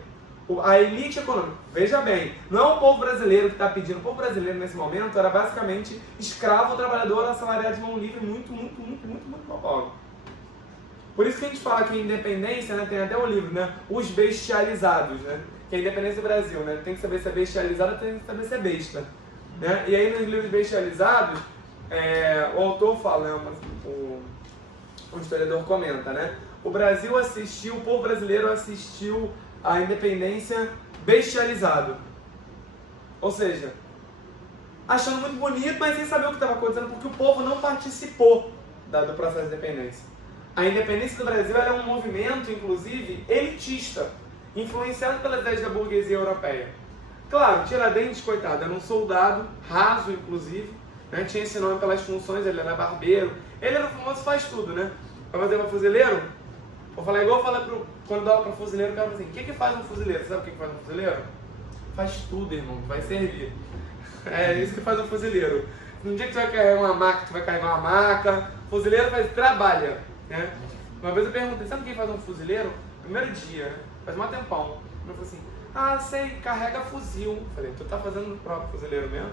A elite econômica, veja bem, não é o povo brasileiro que está pedindo, o povo brasileiro nesse momento era basicamente escravo, trabalhador, assalariado de mão livre, muito pobre. Por isso que a gente fala que a independência, né, tem até o livro, né, Os Bestializados, né, que é a independência do Brasil, né, tem que saber se é bestializado, tem que saber se é besta. Né? E aí nos livros bestializados, o autor fala, né, o historiador comenta, né, o povo brasileiro assistiu à independência bestializado. Ou seja, achando muito bonito, mas sem saber o que estava acontecendo, porque o povo não participou do processo de independência. A independência do Brasil ela é um movimento, inclusive, elitista, influenciado pelas ideias da burguesia europeia. Claro, Tiradentes, coitado, era um soldado, raso inclusive, né? Tinha esse nome pelas funções, ele era barbeiro, ele era o famoso faz-tudo, né? Vai fazer para fuzileiro? Vou falar igual eu falo quando dá aula para fuzileiro, o cara fala assim, o que faz um fuzileiro? Sabe o que faz um fuzileiro? Faz tudo, irmão, vai servir. É isso que faz um fuzileiro. No dia que você vai carregar uma maca, tu vai carregar uma maca. Fuzileiro trabalha, né? Uma vez eu perguntei, sabe quem faz um fuzileiro? Primeiro dia, né? Faz um tempão. Eu falei assim, sei, carrega fuzil. Eu falei, tu tá fazendo o próprio fuzileiro mesmo?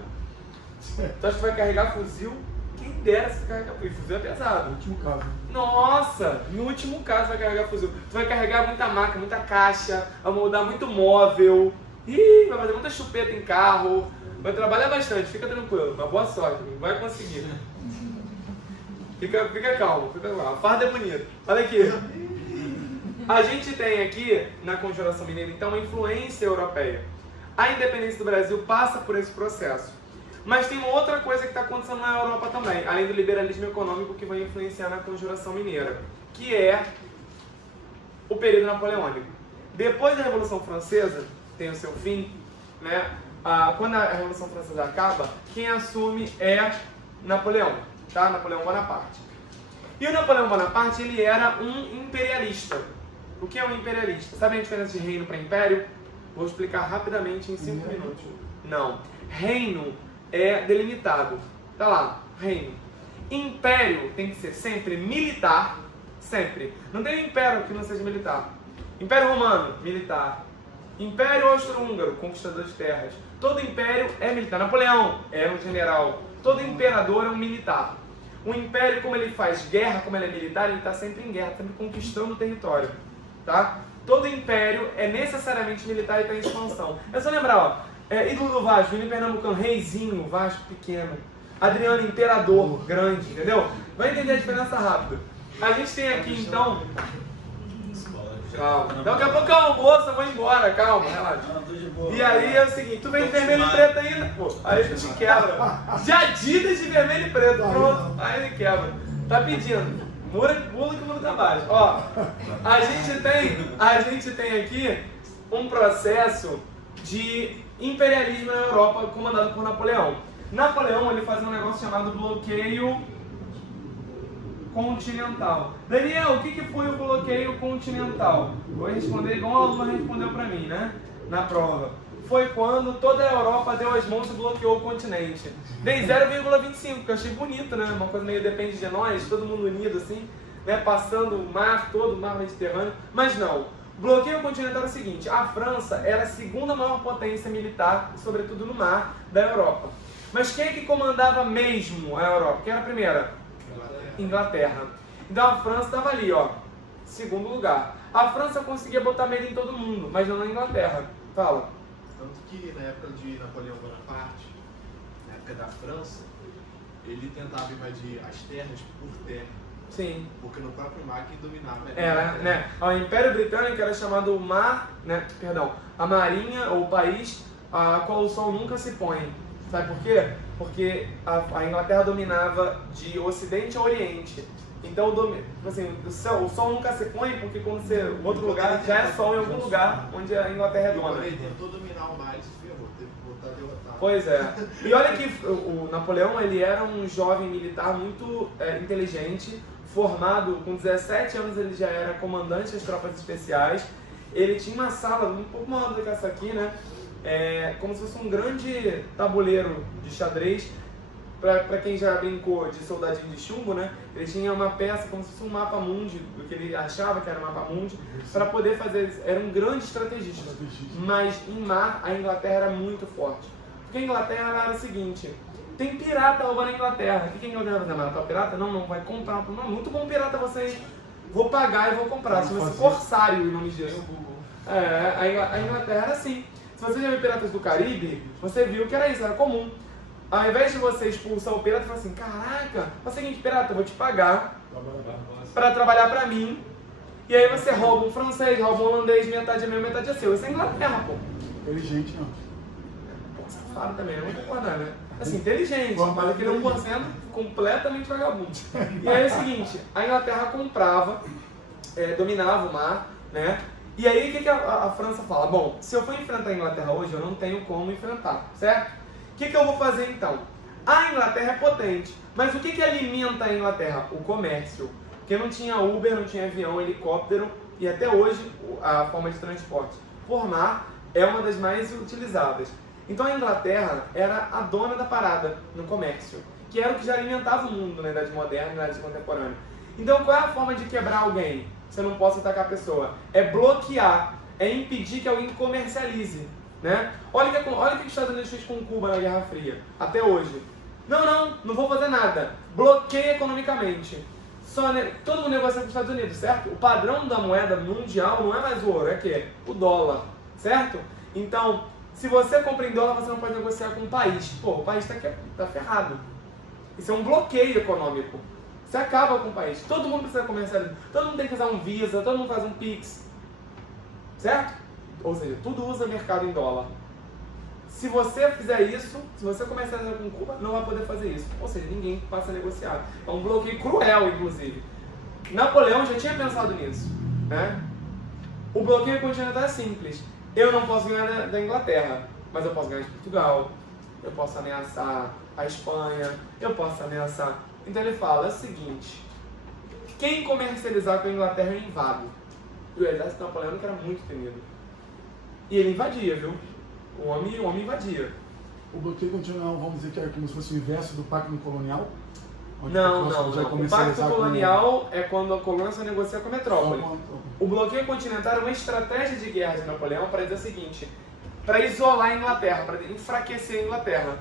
Tu acha que vai carregar fuzil? Quem dera se carregar fuzil. Fuzil é pesado. No último caso. Nossa, no último caso vai carregar fuzil. Tu vai carregar muita maca, muita caixa, vai moldar muito móvel. Ih, vai fazer muita chupeta em carro. Vai trabalhar bastante, fica tranquilo. Mas boa sorte, vai conseguir. Fica calmo, fica calmo. A farda é bonita. Olha aqui. A gente tem aqui, na Conjuração Mineira, então, uma influência europeia. A independência do Brasil passa por esse processo. Mas tem outra coisa que está acontecendo na Europa também, além do liberalismo econômico que vai influenciar na Conjuração Mineira, que é o período napoleônico. Depois da Revolução Francesa, tem o seu fim, né? Quando a Revolução Francesa acaba, quem assume é Napoleão, tá? Napoleão Bonaparte. E o Napoleão Bonaparte, ele era um imperialista. O que é um imperialista? Sabe a diferença de reino para império? Vou explicar rapidamente em 5 minutos. Não. Reino é delimitado. Tá lá, reino. Império tem que ser sempre militar, sempre. Não tem império que não seja militar. Império Romano, militar. Império Austro-Húngaro, conquistador de terras. Todo império é militar. Napoleão era um general. Todo imperador é um militar. O império, como ele faz guerra, como ele é militar, ele está sempre em guerra, sempre conquistando o território. Tá? Todo império é necessariamente militar e está em expansão. É só lembrar, ó, ídolo do Vasco, Vini Pernambucano, reizinho, Vasco pequeno. Adriano, imperador, grande, entendeu? Vai entender a diferença rápido. A gente tem aqui, então... Calma. Daqui a pouco é almoço, eu vou embora, calma, relaxa. E aí é o seguinte, tu vem de vermelho e preto ainda, pô. Aí tu te quebra. De Adidas de vermelho e preto, pronto. Aí ele quebra. Tá pedindo. Pula que o mundo tá baixo. Ó, a gente tem aqui um processo de imperialismo na Europa comandado por Napoleão. Napoleão, ele faz um negócio chamado bloqueio continental. Daniel, o que foi o bloqueio continental? Vou responder igual a aluna respondeu pra mim, né? Na prova. Foi quando toda a Europa deu as mãos e bloqueou o continente. Dei 0,25, que eu achei bonito, né? Uma coisa meio depende de nós, todo mundo unido assim, né? Passando o mar, todo o mar Mediterrâneo. Mas não. O bloqueio continental é o seguinte, a França era a segunda maior potência militar, sobretudo no mar, da Europa. Mas quem é que comandava mesmo a Europa? Quem era a primeira? Inglaterra. Então a França estava ali, ó, segundo lugar. A França conseguia botar medo em todo mundo, mas não na Inglaterra. Fala. Tanto que na época de Napoleão Bonaparte, na época da França, ele tentava invadir as terras por terra. Sim. Porque no próprio mar quem dominava era, né? O Império Britânico era chamado mar, né? Perdão, a marinha ou o país a qual o sol nunca se põe. Sabe por quê? Porque a Inglaterra dominava de ocidente a oriente. Então, assim, o sol nunca se põe porque quando você, outro lugar já é sol em algum lugar onde a Inglaterra é dona. Ele tentou dominar o mar e se ferrou, teve que voltar a derrotar. Pois é. E olha que o Napoleão, ele era um jovem militar muito inteligente, formado com 17 anos, ele já era comandante das tropas especiais. Ele tinha uma sala um pouco maior do que essa aqui, né? Como se fosse um grande tabuleiro de xadrez. Para quem já brincou de soldadinho de chumbo, né? Ele tinha uma peça como se fosse um mapa mundi, do que ele achava que era um mapa mundi, para poder fazer. Era um grande estrategista. Mas em mar, a Inglaterra era muito forte. Porque a Inglaterra era o seguinte: tem pirata roubando a Inglaterra. O que a Inglaterra vai fazer? Matar o pirata? Não vai comprar. Não, muito bom pirata você. Vou pagar e vou comprar. Se fosse corsário o nome disso. A Inglaterra era assim. Se você já viu Piratas do Caribe, você viu que era isso, era comum. Ao invés de você expulsar o pirata, você fala assim: caraca, é o seguinte, pirata, eu vou te pagar para trabalhar para mim. E aí você rouba um francês, rouba um holandês, metade é meu, metade é seu. Isso é Inglaterra, pô. Inteligente, não. Pô, safado também, não vou concordar, né? Assim, inteligente, mas aquele 1% completamente vagabundo. E aí é o seguinte, a Inglaterra comprava, dominava o mar, né? E aí o que a França fala? Bom, se eu for enfrentar a Inglaterra hoje, eu não tenho como enfrentar, certo? O que eu vou fazer então? A Inglaterra é potente, mas o que alimenta a Inglaterra? O comércio. Porque não tinha Uber, não tinha avião, helicóptero e até hoje a forma de transporte por mar é uma das mais utilizadas. Então a Inglaterra era a dona da parada no comércio, que era o que já alimentava o mundo na Idade Moderna e na Idade Contemporânea. Então qual é a forma de quebrar alguém? Você não possa atacar a pessoa. É bloquear, é impedir que alguém comercialize. Né? Olha o que os Estados Unidos fez com Cuba na Guerra Fria, até hoje. Não vou fazer nada. Bloqueia economicamente. Todo mundo negocia com os Estados Unidos, certo? O padrão da moeda mundial não é mais o ouro, é o quê? O dólar, certo? Então, se você compra em dólar, você não pode negociar com o país. Pô, o país tá ferrado. Isso é um bloqueio econômico. Você acaba com o país. Todo mundo precisa comercializar. Todo mundo tem que usar um Visa, todo mundo faz um Pix. Certo? Ou seja, tudo usa mercado em dólar. Se você fizer isso, se você comercializar com Cuba, não vai poder fazer isso. Ou seja, ninguém passa a negociar. É um bloqueio cruel, inclusive. Napoleão já tinha pensado nisso. Né? O bloqueio continental é simples. Eu não posso ganhar da Inglaterra, mas eu posso ganhar de Portugal. Eu posso ameaçar a Espanha. Eu posso ameaçar... Então ele fala, é o seguinte, quem comercializar com a Inglaterra eu invado. E o exército napoleônico era muito temido. E ele invadia, viu? O homem invadia. O bloqueio continental, vamos dizer que é como se fosse o inverso do pacto colonial? Não. O pacto colonial é quando a colônia se negocia com a metrópole. O bloqueio continental era uma estratégia de guerra de Napoleão para dizer o seguinte, para isolar a Inglaterra, para enfraquecer a Inglaterra.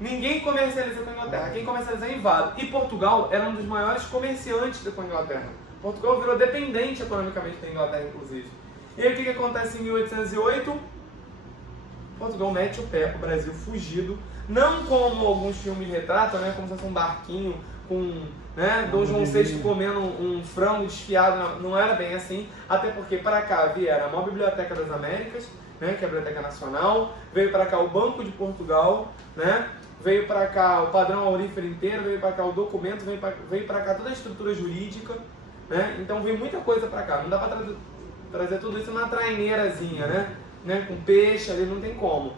Ninguém comercializa com a Inglaterra, quem comercializa é invado. E Portugal era um dos maiores comerciantes com a Inglaterra. Portugal virou dependente economicamente da Inglaterra, inclusive. E aí o que acontece em 1808? Portugal mete o pé pro Brasil fugido, não como alguns filmes retratam, né, como se fosse um barquinho com, né, Dom João VI comendo um frango desfiado, não era bem assim, até porque para cá vieram a maior biblioteca das Américas, né, que é a Biblioteca Nacional, veio para cá o Banco de Portugal, né, veio para cá o padrão aurífero inteiro, veio para cá o documento, veio para cá toda a estrutura jurídica, né, então veio muita coisa para cá, não dá para trazer tudo isso numa traineirazinha, né, com peixe ali, não tem como.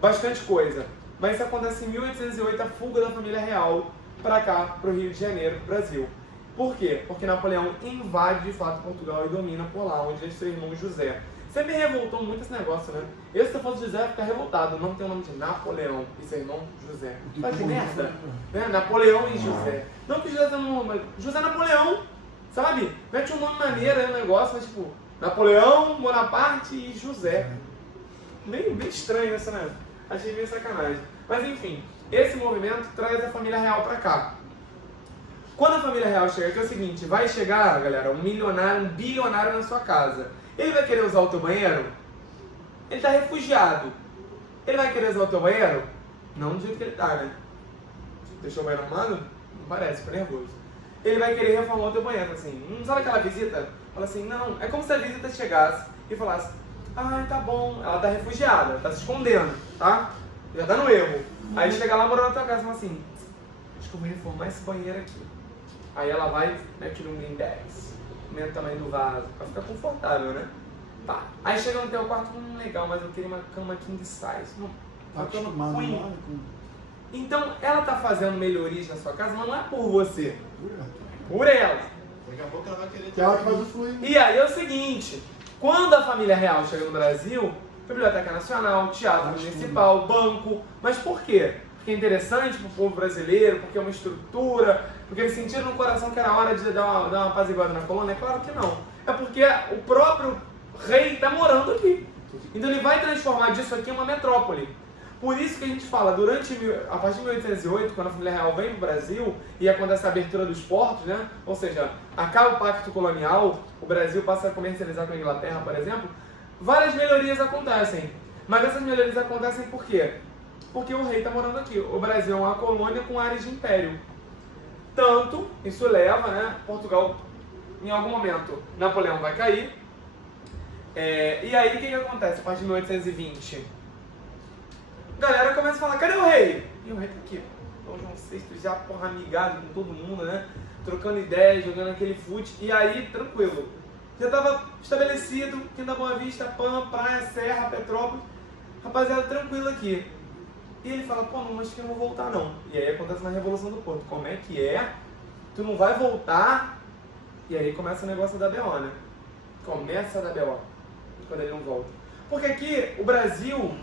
Bastante coisa. Mas isso acontece em 1808, a fuga da família real para cá, para o Rio de Janeiro, para o Brasil. Por quê? Porque Napoleão invade de fato Portugal e domina por lá, onde é seu irmão José. Sempre me revoltou muito esse negócio, né? Eu, se eu fosse José, ia ficar revoltado. Não tem o nome de Napoleão e seu irmão José. Mas que merda! Né? Napoleão e José. Não que José não, mas José Napoleão, sabe? Mete um nome maneiro aí no negócio, mas tipo, Napoleão, Bonaparte e José. Bem estranho isso, né? Achei meio sacanagem. Mas enfim, esse movimento traz a família real pra cá. Quando a família real chega aqui é o seguinte, vai chegar, galera, um milionário, um bilionário na sua casa. Ele vai querer usar o teu banheiro? Ele tá refugiado. Ele vai querer usar o teu banheiro? Não do jeito que ele tá, né? Deixou o banheiro arrumado? Não parece, ficou nervoso. Ele vai querer reformar o teu banheiro, assim. Sabe aquela visita? Fala assim, não, é como se a visita chegasse e falasse, ah, tá bom, ela tá refugiada, tá se escondendo, tá? Já tá no erro. Aí chega lá morando na tua casa e fala assim, acho que eu vou reformar esse banheiro aqui. Aí ela vai, mete no Blindex, aumenta o tamanho do vaso, pra ficar confortável, né? Tá. Aí chega no teu quarto, legal, mas eu queria uma cama king size. Não, uma cama queen. Então ela tá fazendo melhorias na sua casa, mas não é por você. Por ela. Daqui a pouco ela vai querer... Que ela que faz o fluir. E aí é o seguinte, quando a família real chega no Brasil, Biblioteca Nacional, Teatro Municipal, banco, mas por quê? Porque é interessante pro povo brasileiro, porque é uma estrutura, porque eles sentiram no coração que era hora de dar uma apaziguada na colônia? É claro que não. É porque o próprio rei está morando aqui. Então ele vai transformar disso aqui em uma metrópole. Por isso que a gente fala, a partir de 1808, quando a família real vem para o Brasil e acontece a abertura dos portos, né? Ou seja, acaba o pacto colonial, o Brasil passa a comercializar com a Inglaterra, por exemplo, várias melhorias acontecem. Mas essas melhorias acontecem por quê? Porque o rei está morando aqui. O Brasil é uma colônia com áreas de império. Tanto, isso leva, né? Portugal, em algum momento, Napoleão vai cair. E aí, o que acontece a partir de 1820? A galera começa a falar, cadê o rei? E o rei tá aqui. Dom João VI já, porra, amigado com todo mundo, né? Trocando ideias, jogando aquele fute. E aí, tranquilo. Já estava estabelecido, Quinta Boa Vista, Pan, Praia, Serra, Petrópolis. Rapaziada, tranquilo aqui. E ele fala, pô, não, acho que eu não vou voltar não. E aí acontece na Revolução do Porto. Como é que é? tu não vai voltar. E aí começa o negócio da BO, né? Começa a dar BO quando ele não volta. Porque aqui o Brasil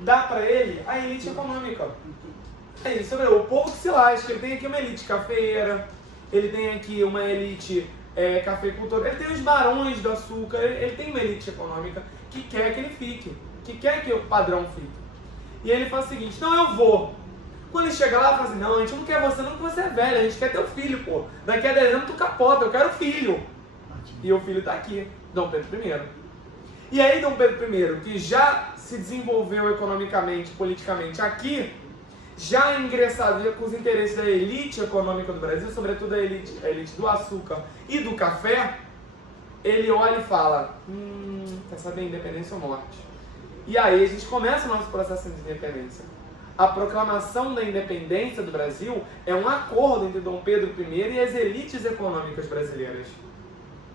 dá pra ele a elite econômica. É isso, o povo que se lasca. Ele tem aqui uma elite cafeeira, ele tem aqui uma elite cafeicultora, ele tem os barões do açúcar, ele tem uma elite econômica que quer que ele fique, que quer que o padrão fique. E ele faz o seguinte: não, eu vou. Quando ele chega lá, fala assim: não, a gente não quer você não, porque você é velho, a gente quer teu filho, pô. Daqui a 10 anos tu capota, eu quero filho. E o filho tá aqui, Dom Pedro I. E aí Dom Pedro I, que já se desenvolveu economicamente, politicamente aqui, já ingressado com os interesses da elite econômica do Brasil, sobretudo a elite do açúcar e do café, ele olha e fala: quer saber, independência ou morte? E aí a gente começa o nosso processo de independência. A proclamação da independência do Brasil é um acordo entre Dom Pedro I e as elites econômicas brasileiras.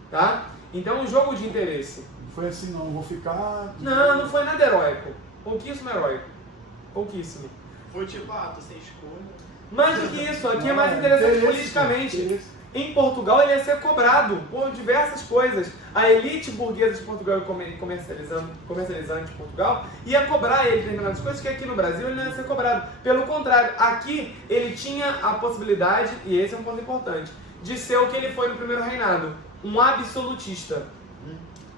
Tá? Então é um jogo de interesse. Não foi assim, não, vou ficar... Não, não foi nada heróico. Pouquíssimo heróico. Pouquíssimo. Foi tipo, tô sem escolha. Mais do que isso, aqui é mais interessante politicamente. Em Portugal ele ia ser cobrado por diversas coisas. A elite burguesa de Portugal e comercializante de Portugal ia cobrar ele determinadas coisas que aqui no Brasil ele não ia ser cobrado. Pelo contrário, aqui ele tinha a possibilidade, e esse é um ponto importante, de ser o que ele foi no primeiro reinado, um absolutista.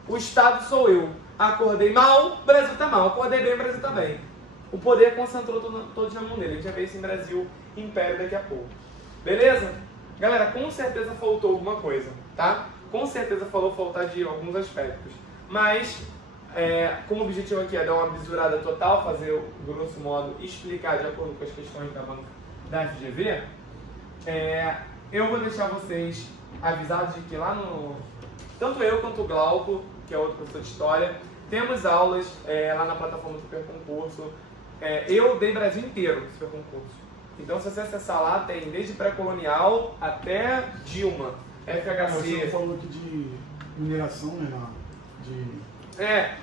O Estado sou eu. Acordei mal, o Brasil tá mal. Acordei bem, o Brasil tá bem. O poder concentrou todos na mão dele. A gente vai ver isso em Brasil Império daqui a pouco. Beleza? Galera, com certeza faltou alguma coisa, tá? Com certeza faltar de alguns aspectos. Mas, como o objetivo aqui é dar uma bisurada total, fazer, grosso modo, explicar de acordo com as questões da FGV, eu vou deixar vocês avisados de que lá no... Tanto eu quanto o Glauco, que é outro professor de História, temos aulas lá na plataforma do Super Concurso. Eu dei Brasil inteiro no Super Concurso. Então, se você acessar lá, tem desde pré-colonial até Dilma, FHC. Você falou aqui de mineração, né?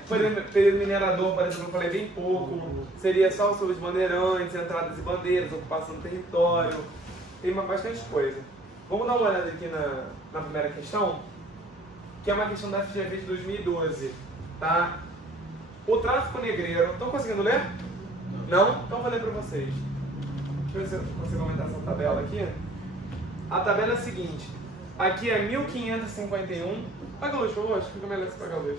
Período minerador, por exemplo, eu falei bem pouco. Seria só sobre os bandeirantes, entradas e bandeiras, ocupação do território. Tem bastante coisa. Vamos dar uma olhada aqui na primeira questão, que é uma questão da FGV de 2012. Tá? O tráfico negreiro. Estão conseguindo ler? Não? Então vou ler para vocês. Deixa eu ver se eu consigo aumentar essa tabela aqui. A tabela é a seguinte. Aqui é 1551. Paga a luz, por favor. Acho que fica melhor se pagar a luz.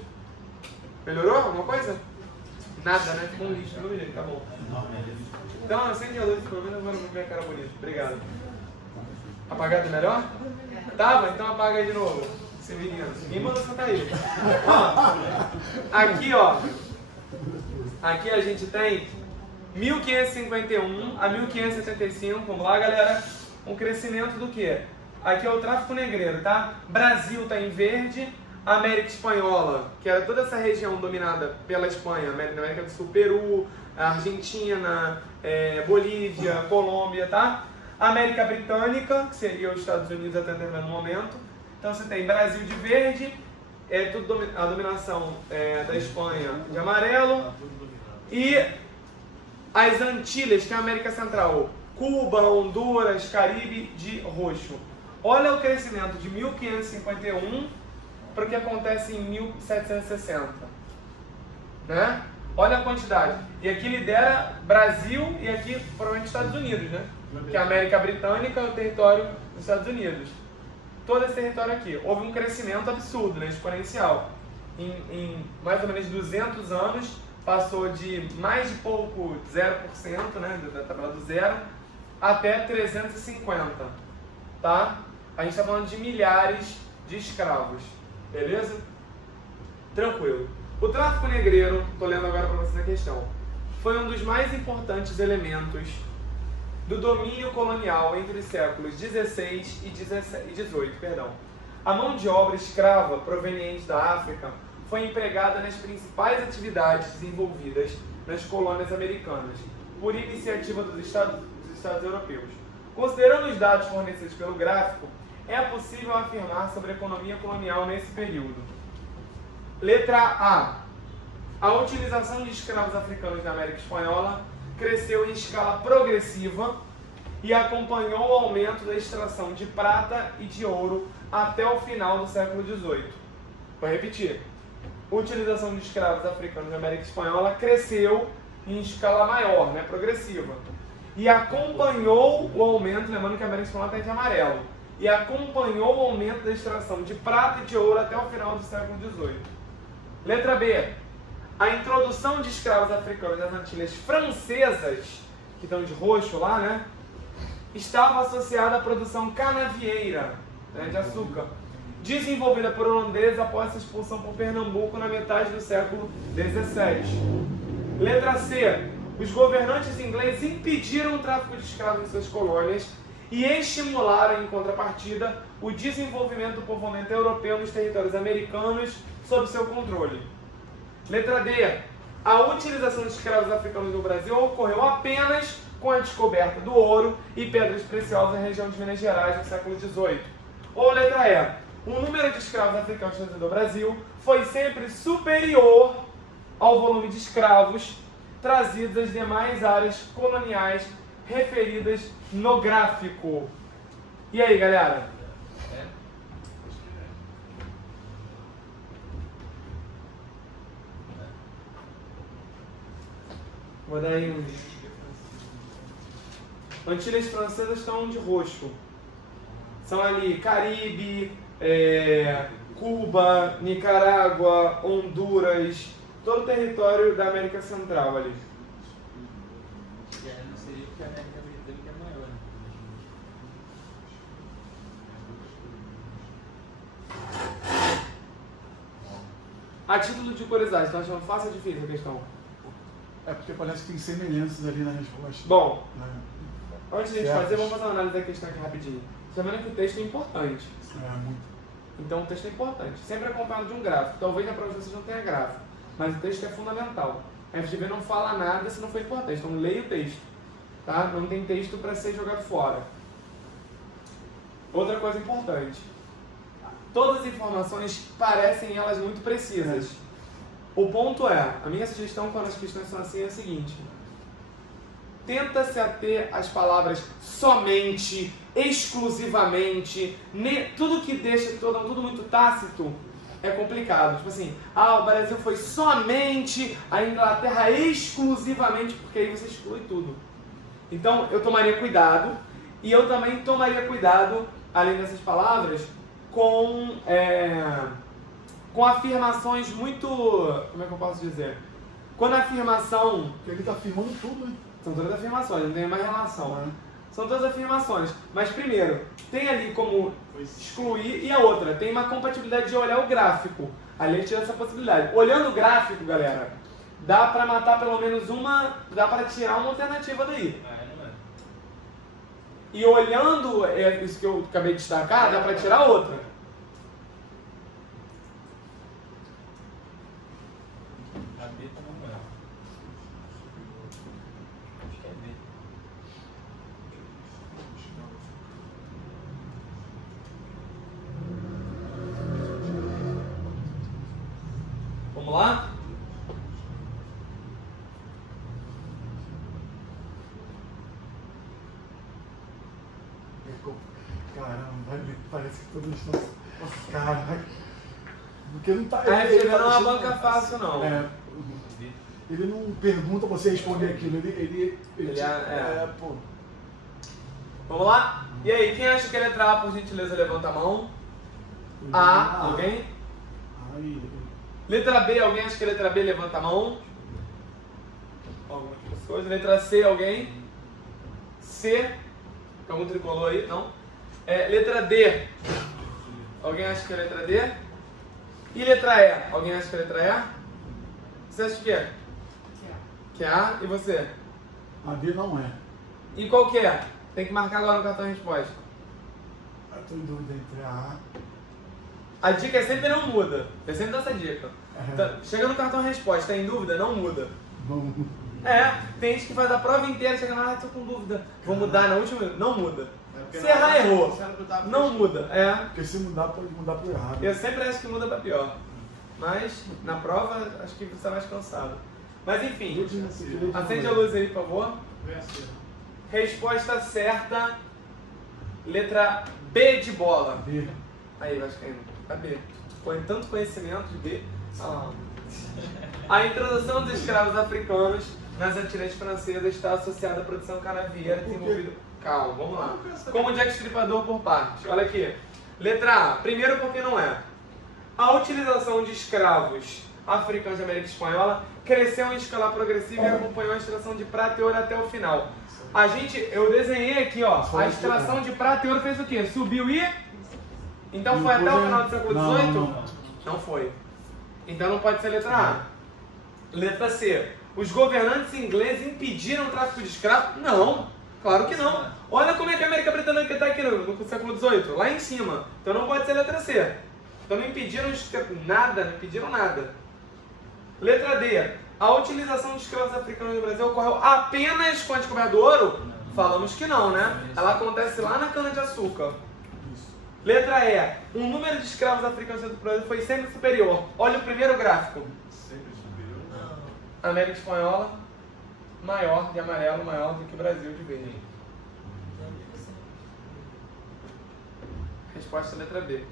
Melhorou alguma coisa? Nada, né? Ficou um lixo do meu jeito, tá bom. Então, acende a luz, pelo menos agora eu vou ver a cara bonita. Obrigado. Apagado é melhor? Tava? Então apaga aí de novo. Severino. Ninguém mandou sentar aí. Aqui, ó. Aqui a gente tem 1551 a 1575, vamos lá, galera, um crescimento do quê? Aqui é o tráfico negreiro, tá? Brasil está em verde, América Espanhola, que era toda essa região dominada pela Espanha, América do Sul, Peru, Argentina, Bolívia, Colômbia, tá? América Britânica, que seria os Estados Unidos até determinado momento. Então você tem Brasil de verde, tudo a dominação da Espanha de amarelo, e as Antilhas, que é a América Central, Cuba, Honduras, Caribe, de roxo. Olha o crescimento de 1551 para o que acontece em 1760. Né? Olha a quantidade. E aqui lidera Brasil e aqui provavelmente Estados Unidos, né? Que a América Britânica é o território dos Estados Unidos. Todo esse território aqui. Houve um crescimento absurdo, né? Exponencial. Em mais ou menos 200 anos, passou de mais de pouco 0%, né? Da tabela do zero, até 350. Tá? A gente está falando de milhares de escravos. Beleza? Tranquilo. O tráfico negreiro, estou lendo agora para vocês a questão, foi um dos mais importantes elementos do domínio colonial entre os séculos XVI e XVIII. A mão de obra escrava proveniente da África foi empregada nas principais atividades desenvolvidas nas colônias americanas, por iniciativa dos Estados europeus. Considerando os dados fornecidos pelo gráfico, é possível afirmar sobre a economia colonial nesse período. Letra A. A utilização de escravos africanos na América Espanhola cresceu em escala progressiva e acompanhou o aumento da extração de prata e de ouro até o final do século XVIII. Vou repetir. A utilização de escravos africanos na América Espanhola cresceu em escala maior, né, progressiva. E acompanhou o aumento, lembrando que a América Espanhola está de amarelo, e acompanhou o aumento da extração de prata e de ouro até o final do século XVIII. Letra B. A introdução de escravos africanos nas Antilhas Francesas, que estão de roxo lá, né, estava associada à produção canavieira, né, de açúcar, desenvolvida por holandeses após sua expulsão por Pernambuco na metade do século XVII. Letra C. Os governantes ingleses impediram o tráfico de escravos em suas colônias e estimularam, em contrapartida, o desenvolvimento do povoamento europeu nos territórios americanos sob seu controle. Letra D. A utilização de escravos africanos no Brasil ocorreu apenas com a descoberta do ouro e pedras preciosas na região de Minas Gerais no século XVIII. Ou letra E. O número de escravos africanos trazidos do Brasil foi sempre superior ao volume de escravos trazidos das demais áreas coloniais referidas no gráfico. E aí, galera? Vou dar aí Antilhas Francesas estão de roxo. São ali Caribe, Cuba, Nicarágua, Honduras, todo o território da América Central ali. Não seria porque a América Britânica é maior, né? A título de curiosidade, estão achando fácil ou difícil a questão? É porque parece que tem semelhanças ali na resposta. Bom, Né? antes de a gente Certo. fazer, vamos fazer uma análise da questão aqui rapidinho. Sabendo que o texto é importante. É muito. Então o texto é importante. Sempre acompanhado de um gráfico. Talvez na prova de vocês não tenha gráfico, mas o texto é fundamental. A FGV não fala nada se não for importante. Então leia o texto. Tá? Não tem texto para ser jogado fora. Outra coisa importante. Todas as informações parecem elas muito precisas. O ponto é, a minha sugestão quando as questões são assim é a seguinte. Tenta se ater às palavras somente, exclusivamente, tudo que deixa tudo muito tácito é complicado. Tipo assim, o Brasil foi somente, a Inglaterra exclusivamente, porque aí você exclui tudo. Então eu tomaria cuidado, e eu também tomaria cuidado, além dessas palavras, com afirmações muito, como é que eu posso dizer? Quando a afirmação... Porque ele está afirmando tudo, né? São todas afirmações, não tem mais relação, né? São todas afirmações. Mas primeiro, tem ali como excluir, e a outra, tem uma compatibilidade de olhar o gráfico. Ali tira essa possibilidade. Olhando o gráfico, galera, dá pra matar pelo menos uma, dá pra tirar uma alternativa daí. E olhando isso que eu acabei de destacar, dá pra tirar outra. A B tá não é. Acho que é B. Vamos lá? Caramba, parece que todos estão... Caraca. Porque não tá... A FGV não é uma deixando- banca fácil, não. Ele não pergunta pra você responder aquilo, ele pô. Vamos lá? E aí, quem acha que é letra A, por gentileza, levanta a mão. A, alguém? Aí, Letra B, alguém acha que é letra B, levanta a mão. Algumas pessoas. Letra C, alguém? C. Algum tricolor aí? Não? Letra D. Alguém acha que é letra D? E letra E? Alguém acha que é letra E? Você acha que é? Que é A. E você? a B não é. E qual que é? Tem que marcar agora no cartão de resposta. Eu tô em dúvida entre a A dica é sempre não muda. Eu sempre dou essa dica. Então, chega no cartão resposta, tá em dúvida? Não muda. Não. Tem gente que faz a prova inteira, chega lá, tô com dúvida. Vou mudar na última, não muda. porque Se errar, errou. errou. Não muda. Porque se mudar, pode mudar pro errado. Eu sempre acho que muda pra pior. Mas na prova, acho que você é mais cansado. Mas enfim, acende a luz aí, por favor. Resposta certa, letra B de bola. B. Aí, Vascaíno, a B. Põe tanto conhecimento de B. Ah. A introdução dos escravos africanos nas Antilhas Francesas está associada à produção canavieira desenvolvida... Calma, vamos lá. Como Jack Stripador por partes. Olha aqui. Letra A. Primeiro porque não é. A utilização de escravos africanos da América Espanhola cresceu em escala progressiva e acompanhou a extração de prata e ouro até o final. Eu desenhei aqui, ó, a extração de prata e ouro fez o quê? Subiu e... Então foi até o final do século XVIII? Não foi. Então não pode ser letra A. Letra C. Os governantes ingleses impediram o tráfico de escravos? Não, claro que não. Olha como é que a América Britânica está aqui no século XVIII, lá em cima. Então não pode ser letra C. Então não impediram nada, não impediram nada. Letra D. A utilização de escravos africanos no Brasil ocorreu apenas com a descoberta do ouro? Falamos que não, né? Ela acontece lá na cana-de-açúcar. Letra E. O número de escravos africanos dentro do Brasil foi sempre superior. Olha o primeiro gráfico. Sempre superior. América Espanhola, maior, de amarelo, maior do que o Brasil de verde. Resposta letra B.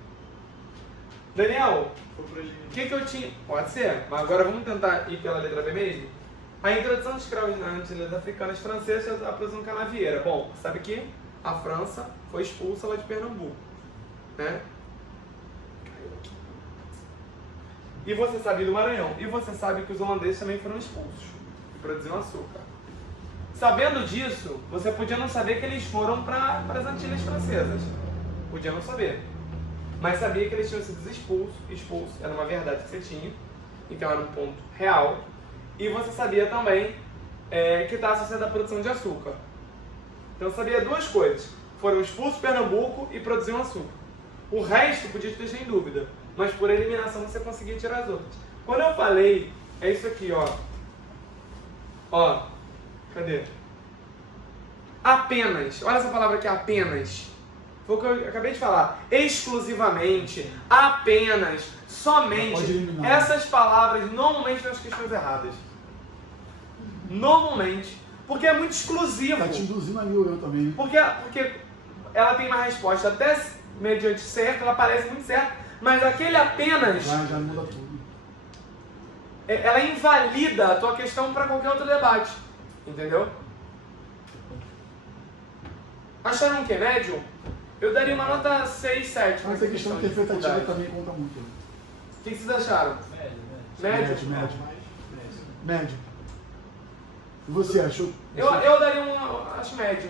Daniel, o que eu tinha... Pode ser, mas agora vamos tentar ir pela letra B mesmo? A introdução de escravos nas Antilhas Africanas Francesas à produção canavieira. Bom, sabe que a França foi expulsa lá de Pernambuco, né? E você sabe do Maranhão. E você sabe que os holandeses também foram expulsos e produziam açúcar. Sabendo disso, você podia não saber que eles foram para as Antilhas Francesas. Podia não saber. Mas sabia que eles tinham sido expulsos. Era uma verdade que você tinha. Então era um ponto real. E você sabia também que está associado à produção de açúcar. Então eu sabia duas coisas. Foram expulsos de Pernambuco e produziam açúcar. O resto podia te deixar em dúvida. Mas por eliminação você conseguia tirar as outras. Quando eu falei, é isso aqui, ó. Ó, cadê? Apenas. Olha essa palavra aqui, apenas. Foi o que eu acabei de falar. Exclusivamente, apenas, somente. Essas palavras normalmente são as questões erradas. Normalmente. Porque é muito exclusivo. Tá te induzindo a eu também. Porque ela tem uma resposta até mediante certo, ela parece muito certa, mas aquele apenas... Já muda tudo. Ela invalida a tua questão para qualquer outro debate. Entendeu? Acharam o que? Médio? Eu daria uma nota 6, 7. Mas a questão interpretativa também conta muito. O que vocês acharam? Médio? Médio. E você achou? Eu daria acho médio.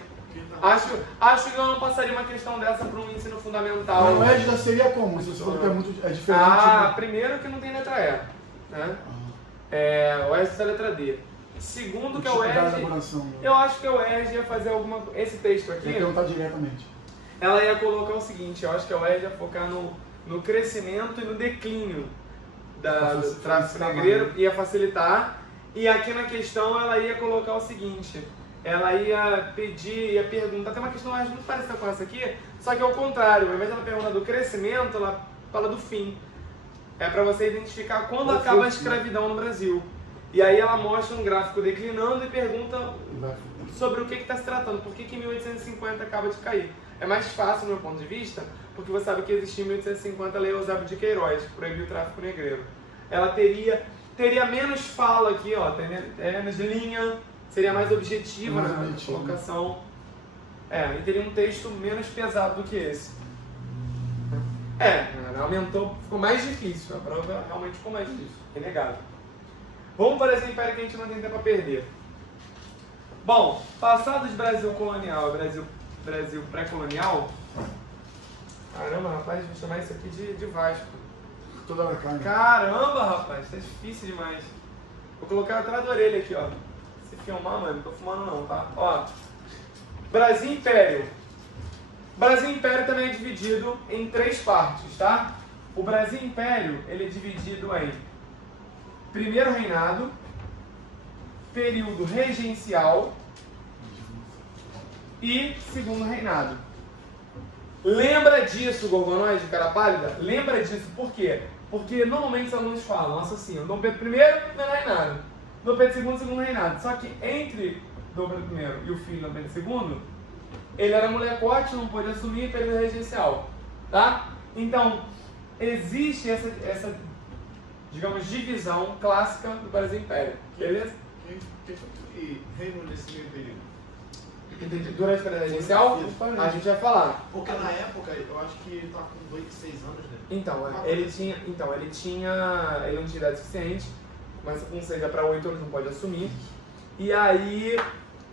Acho que eu não passaria uma questão dessa para um ensino fundamental. O médio seria como? Se você falou que é diferente. Primeiro que não tem letra E. Né? O ERG é a letra D. Segundo que é o ERG, eu acho que o ERG ia fazer esse texto aqui. Ia perguntar diretamente. Ela ia colocar o seguinte, eu acho que o ERG ia focar no crescimento e no declínio do tráfico negreiro, ia facilitar. E aqui na questão ela ia colocar o seguinte, ela ia perguntar, tem uma questão muito parecida com essa aqui, só que é o contrário, ao invés de ela perguntar do crescimento, ela fala do fim. É para você identificar quando acaba a escravidão no Brasil. E aí ela mostra um gráfico declinando e pergunta sobre o que está se tratando, por que em 1850 acaba de cair. É mais fácil, do meu ponto de vista, porque você sabe que existia em 1850 a Lei Eusébio de Queiroz, que proibiu o tráfico negreiro. Ela teria menos fala aqui, ó, menos linha, seria mais objetiva na colocação. E teria um texto menos pesado do que esse. Aumentou, ficou mais difícil, a prova realmente ficou mais difícil, inegável. Vamos para esse império que a gente não tem tempo a perder. Bom, passado de Brasil colonial a Brasil pré-colonial, caramba, rapaz, vou chamar isso aqui de Vasco. Toda hora cai. Caramba, rapaz, isso é difícil demais. Vou colocar atrás da orelha aqui, ó. Se filmar, mano, não tô fumando não, tá? Ó, Brasil Império. Brasil Império também é dividido em 3 partes, tá? O Brasil Império, ele é dividido em primeiro reinado, período regencial e segundo reinado. Lembra disso, Gorgonoide, cara pálida? Lembra disso, por quê? Porque normalmente os alunos falam, associam Dom Pedro I, primeiro reinado, Dom Pedro II, segundo reinado. Só que entre Dom Pedro I e o filho Dom Pedro II, ele era molecote, não pôde assumir período regencial, tá? Então, existe essa, digamos, divisão clássica do Brasil Império, beleza? Quem foi reino nesse meio período? Entendi. Durante o período regencial, a gente vai falar. Porque na época, eu acho que ele tá com 6 anos, né? Então, ele não tinha idade suficiente, começa com 6 para 8 anos, não pode assumir. E aí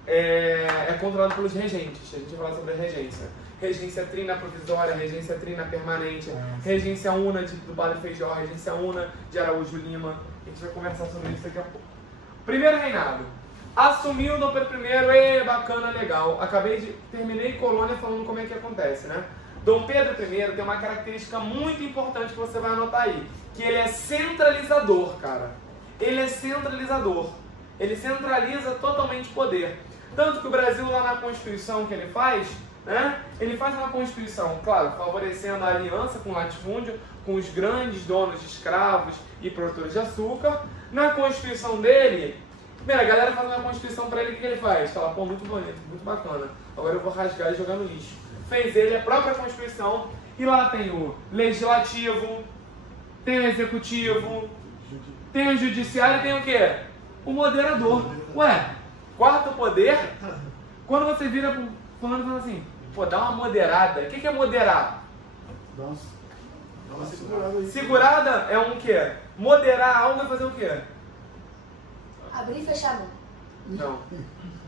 é controlado pelos regentes. A gente vai falar sobre a regência. Regência trina provisória, regência trina permanente, regência una do Padre Feijó, regência una de Araújo Lima. A gente vai conversar sobre isso daqui a pouco. Primeiro reinado. Assumiu Dom Pedro I, bacana, legal. Terminei colônia falando como é que acontece, né? Dom Pedro I tem uma característica muito importante que você vai anotar aí, que ele é centralizador, cara. Ele é centralizador. Ele centraliza totalmente o poder. Tanto que o Brasil, lá na Constituição que ele faz, né? Ele faz uma Constituição, claro, favorecendo a aliança com o latifúndio, com os grandes donos de escravos e produtores de açúcar. Na Constituição dele, primeiro, a galera faz uma Constituição pra ele, o que ele faz? Fala, pô, muito bonito, muito bacana, agora eu vou rasgar e jogar no lixo. Fez ele a própria Constituição, e lá tem o Legislativo, tem o Executivo, tem o Judiciário e tem o quê? O Moderador. Ué, quarto poder, quando você vira pro fulano e fala assim, pô, dá uma moderada. O que é moderar? Dá uma segurada aí. Segurada é um quê? Moderar algo é fazer o quê? Abrir e fechar a mão. Não.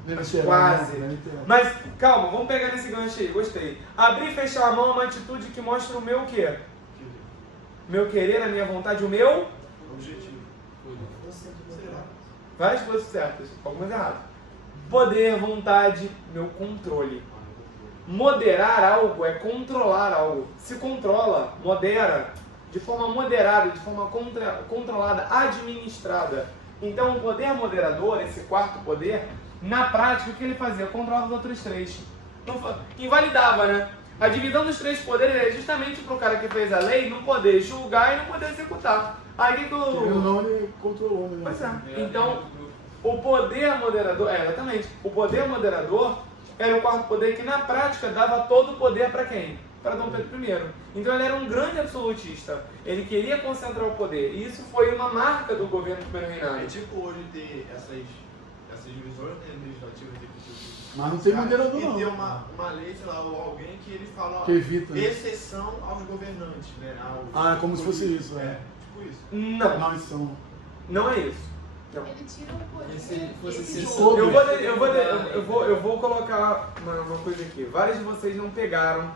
Deve Quase. né? Deve ter. Mas, calma, vamos pegar nesse gancho aí, gostei. Abrir e fechar a mão é uma atitude que mostra o meu o quê? Meu querer, a minha vontade, o meu... Objetivo. Várias coisas certas, algumas erradas. Poder, vontade, meu controle. Moderar algo é controlar algo. Se controla, modera, de forma moderada, de forma controlada, administrada. Então o poder moderador, esse quarto poder, na prática o que ele fazia? Controlava os outros três. Invalidava, né? A divisão dos três poderes é justamente para o cara que fez a lei não poder julgar e não poder executar. Aí que Ele não, ele controlou, né? Pois é. Então, o poder moderador, exatamente, o poder moderador era o quarto poder que na prática dava todo o poder para quem? Para Dom Pedro I. Então ele era um grande absolutista, ele queria concentrar o poder, e isso foi uma marca do governo do primeiro É reinado. tipo hoje ter essas divisões, né, legislativas e executivas. Mas não tem moderador, não. E ter uma lei, sei lá, ou alguém que ele fala, ó, Que evita, né? exceção aos governantes, né? Como se fosse isso, é. Tipo isso. Não, Não, isso não. não é isso. Não. Ele tira o poder. Se fosse Esse exceção- jogo. Eu vou colocar uma coisa aqui. Vários de vocês não pegaram,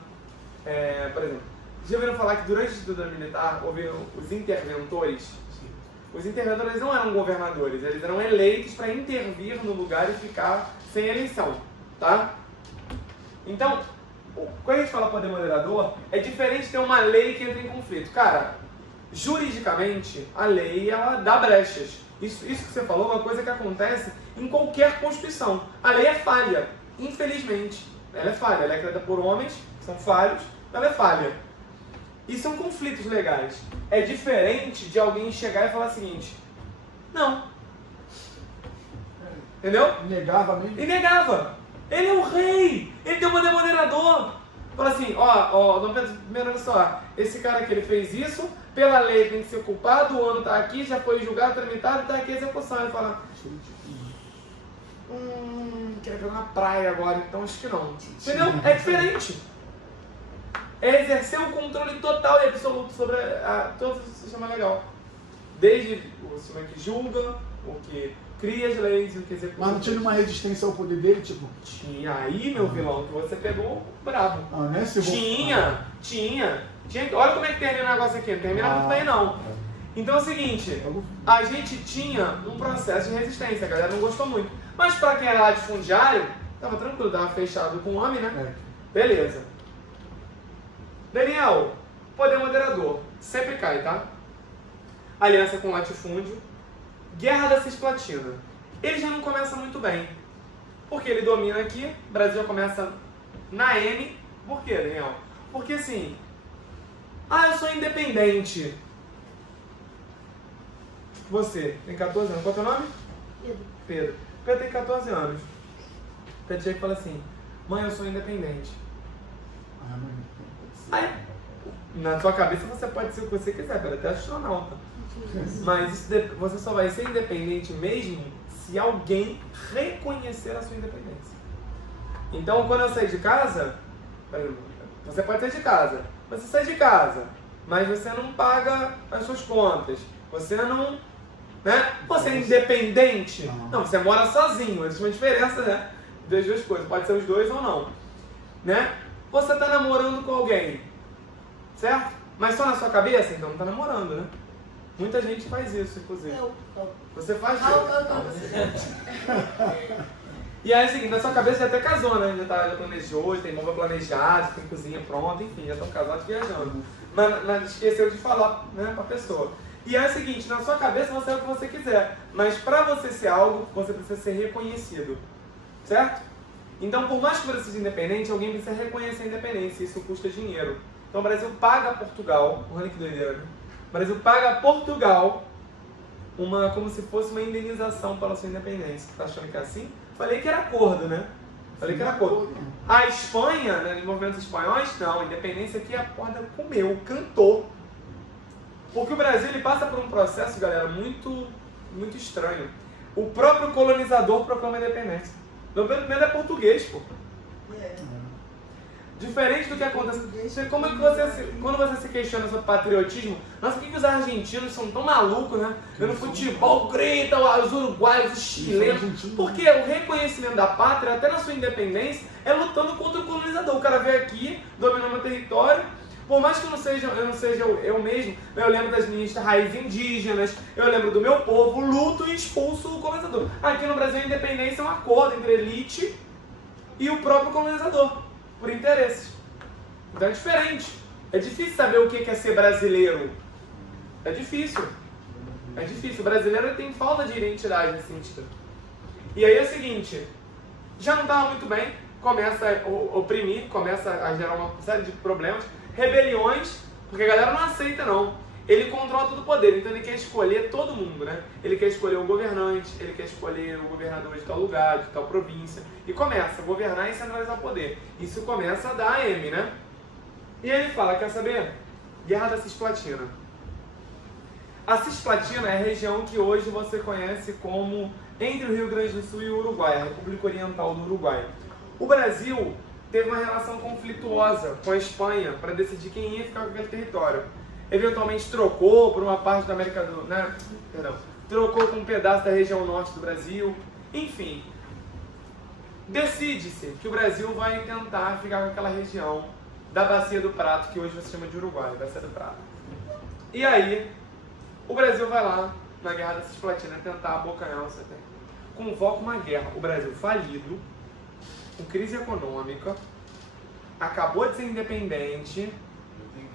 por exemplo, já ouviram falar que durante a ditadura militar houve os interventores? Os interventores não eram governadores, eles eram eleitos para intervir no lugar e ficar sem eleição, tá? Então, quando a gente fala poder moderador, é diferente de ter uma lei que entra em conflito. Cara, juridicamente, a lei, ela dá brechas. Isso que você falou é uma coisa que acontece em qualquer Constituição. A lei é falha, infelizmente. Ela é falha, ela é criada por homens, que são falhos, ela é falha. E são conflitos legais. É diferente de alguém chegar e falar o seguinte, não. Entendeu? Negava mesmo. E negava. Ele é o rei, ele tem o poder moderador. Fala assim, ó, Dom Pedro I, olha só, esse cara aqui, ele fez isso, pela lei tem que ser culpado, o ano tá aqui, já foi julgado, tramitado, tá aqui a execução. Ele fala, quero jogar na praia agora, então acho que não. Entendeu? É diferente. É exercer um controle total e absoluto sobre todo o sistema legal. Desde o sistema que julga, o que cria as leis e o que executa. Mas não tinha nenhuma resistência ao poder dele, tipo. Tinha aí, meu vilão, que você pegou bravo. Ah, né? Se Tinha. Olha como é que termina o negócio aqui, não termina muito bem não. Então é o seguinte, a gente tinha um processo de resistência, a galera não gostou muito. Mas pra quem era latifundiário, tava tranquilo, tava fechado com o homem, né? Beleza. Daniel, poder moderador, sempre cai, tá? Aliança com o latifúndio, Guerra da Cisplatina. Ele já não começa muito bem, porque ele domina aqui, o Brasil já começa na M. Por quê, Daniel? Porque assim, eu sou independente. Você tem 14 anos, qual é o teu nome? Pedro. Pedro. Pedro tem 14 anos. Você chega e fala assim, mãe, eu sou independente. Ah, mãe. Aí, na sua cabeça você pode ser o que você quiser, pode até astronauta. Mas você só vai ser independente mesmo se alguém reconhecer a sua independência. Então, quando eu saí de casa, você pode sair de casa, você sai de casa, mas você não paga as suas contas, você não, né? Você é independente. Não, você mora sozinho, existe uma diferença, né, das duas coisas, pode ser os dois ou não, né? Você está namorando com alguém, certo? Mas só na sua cabeça, então não está namorando, né? Muita gente faz isso, inclusive. Você faz isso? E aí é o seguinte, na sua cabeça já até casou, né? Já planejou, já tem móvel planejado, tem cozinha pronta, enfim, já estão casados viajando. Mas esqueceu de falar, né, pra pessoa. E é o seguinte, na sua cabeça você é o que você quiser, mas pra você ser algo, você precisa ser reconhecido, certo? Então, por mais que você seja independente, alguém precisa reconhecer a independência, isso custa dinheiro. Então o Brasil paga a Portugal, olha que doideira, né? O Brasil paga a Portugal como se fosse uma indenização pela sua independência. Tá achando que é assim? Falei que era acordo, né? Falei que era acordo. A Espanha, né, nos movimentos espanhóis, não. A independência aqui a corda comeu, cantou. Porque o Brasil ele passa por um processo, galera, muito estranho. O próprio colonizador proclama a independência. Dom Pedro I é português, pô. Diferente do que acontece. Como é que quando você se questiona sobre patriotismo, nossa, por que os argentinos são tão malucos, né? No futebol gritam, os uruguaios, os chilenos. Porque o reconhecimento da pátria, até na sua independência, é lutando contra o colonizador. O cara veio aqui, dominou meu território. Por mais que eu não seja eu mesmo, eu lembro das minhas raízes indígenas, eu lembro do meu povo, luto e expulso o colonizador. Aqui no Brasil a independência é um acordo entre a elite e o próprio colonizador, por interesses. Então é diferente. É difícil saber o que é ser brasileiro. É difícil. É difícil. O brasileiro tem falta de identidade nesse sentido. E aí é o seguinte, já não estava muito bem, começa a oprimir, começa a gerar uma série de problemas, rebeliões, porque a galera não aceita não. Ele controla todo o poder, então ele quer escolher todo mundo, né? Ele quer escolher o governante, ele quer escolher o governador de tal lugar, de tal província, e começa a governar e centralizar o poder. Isso começa a dar M, né? E aí ele fala, quer saber? Guerra da Cisplatina. A Cisplatina é a região que hoje você conhece como entre o Rio Grande do Sul e o Uruguai, a República Oriental do Uruguai. O Brasil teve uma relação conflituosa com a Espanha para decidir quem ia ficar com aquele território. Eventualmente trocou por uma parte da América do... né? Perdão. Trocou com um pedaço da região norte do Brasil. Enfim, decide-se que o Brasil vai tentar ficar com aquela região da Bacia do Prato, que hoje você chama de Uruguai, Bacia do Prato. E aí, o Brasil vai lá, na Guerra da Cisplatina, tentar abocanhar o CETEM. Convoca uma guerra. O Brasil falido, com crise econômica, acabou de ser independente,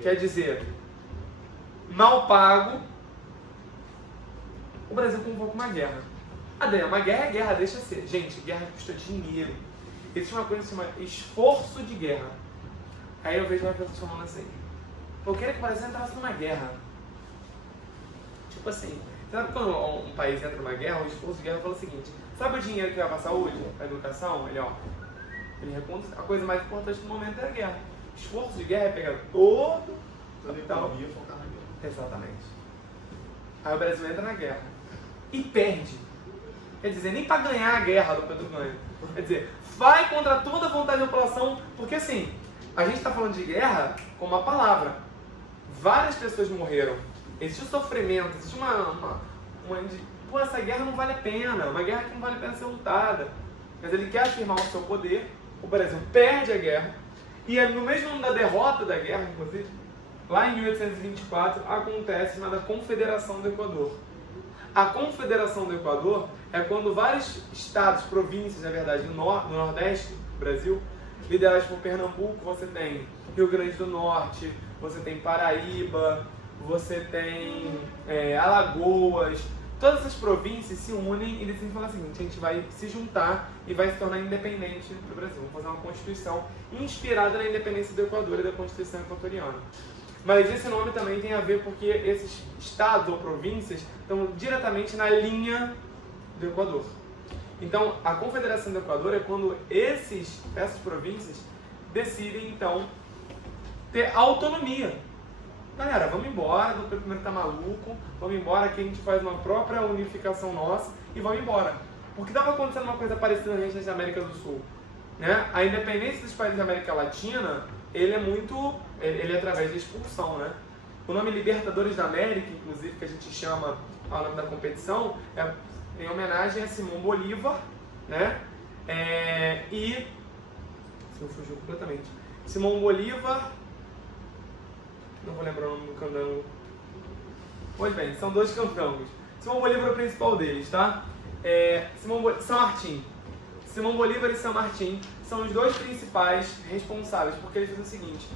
quer dizer, mal pago, o Brasil convoca uma guerra. Uma guerra é guerra, deixa ser. Gente, guerra custa dinheiro. Existe uma coisa que se chama esforço de guerra. Aí eu vejo uma pessoa falando assim, eu queria que o Brasil entrasse numa guerra. Tipo assim, sabe quando um país entra numa guerra, o esforço de guerra fala o seguinte, sabe o dinheiro que vai para a saúde, para a educação? Ele recomenda, a coisa mais importante no momento é a guerra. O esforço de guerra é pegar toda a economia e focar na guerra. Exatamente. Aí o Brasil entra na guerra e perde. Quer dizer, nem para ganhar a guerra do Pedro ganha. Quer dizer, vai contra toda a vontade da população, porque assim, a gente está falando de guerra com uma palavra. Várias pessoas morreram. Existe um sofrimento, existe pô, essa guerra não vale a pena, uma guerra que não vale a pena ser lutada. Mas ele quer afirmar o seu poder, o Brasil perde a guerra, e no mesmo ano da derrota da guerra, inclusive, lá em 1824, acontece a chamada Confederação do Equador. A Confederação do Equador é quando vários estados, províncias, na verdade, no Nordeste do Brasil, liderados por Pernambuco, você tem Rio Grande do Norte, você tem Paraíba, você tem Alagoas, todas essas províncias se unem e decidem falar o seguinte, a gente vai se juntar e vai se tornar independente do Brasil. Vamos fazer uma constituição inspirada na independência do Equador e da Constituição Equatoriana. Mas esse nome também tem a ver porque esses estados ou províncias estão diretamente na linha do Equador. Então, a Confederação do Equador é quando essas províncias decidem, então, ter autonomia. Galera, vamos embora, Dom Pedro I tá maluco, vamos embora, aqui a gente faz uma própria unificação nossa e vamos embora. Porque estava acontecendo uma coisa parecida na região da América do Sul. Né? A independência dos países da América Latina, ele é através da expulsão, né? O nome Libertadores da América, inclusive, que a gente chama ao nome da competição, é em homenagem a Simão Bolívar, né? Se eu fugiu completamente. Simão Bolívar, não vou lembrar o nome do candango. Pois bem, são dois candangos. Simão Bolívar é o principal deles, tá? São Martín. Simão Bolívar e São Martín são os dois principais responsáveis, porque eles fizeram o seguinte: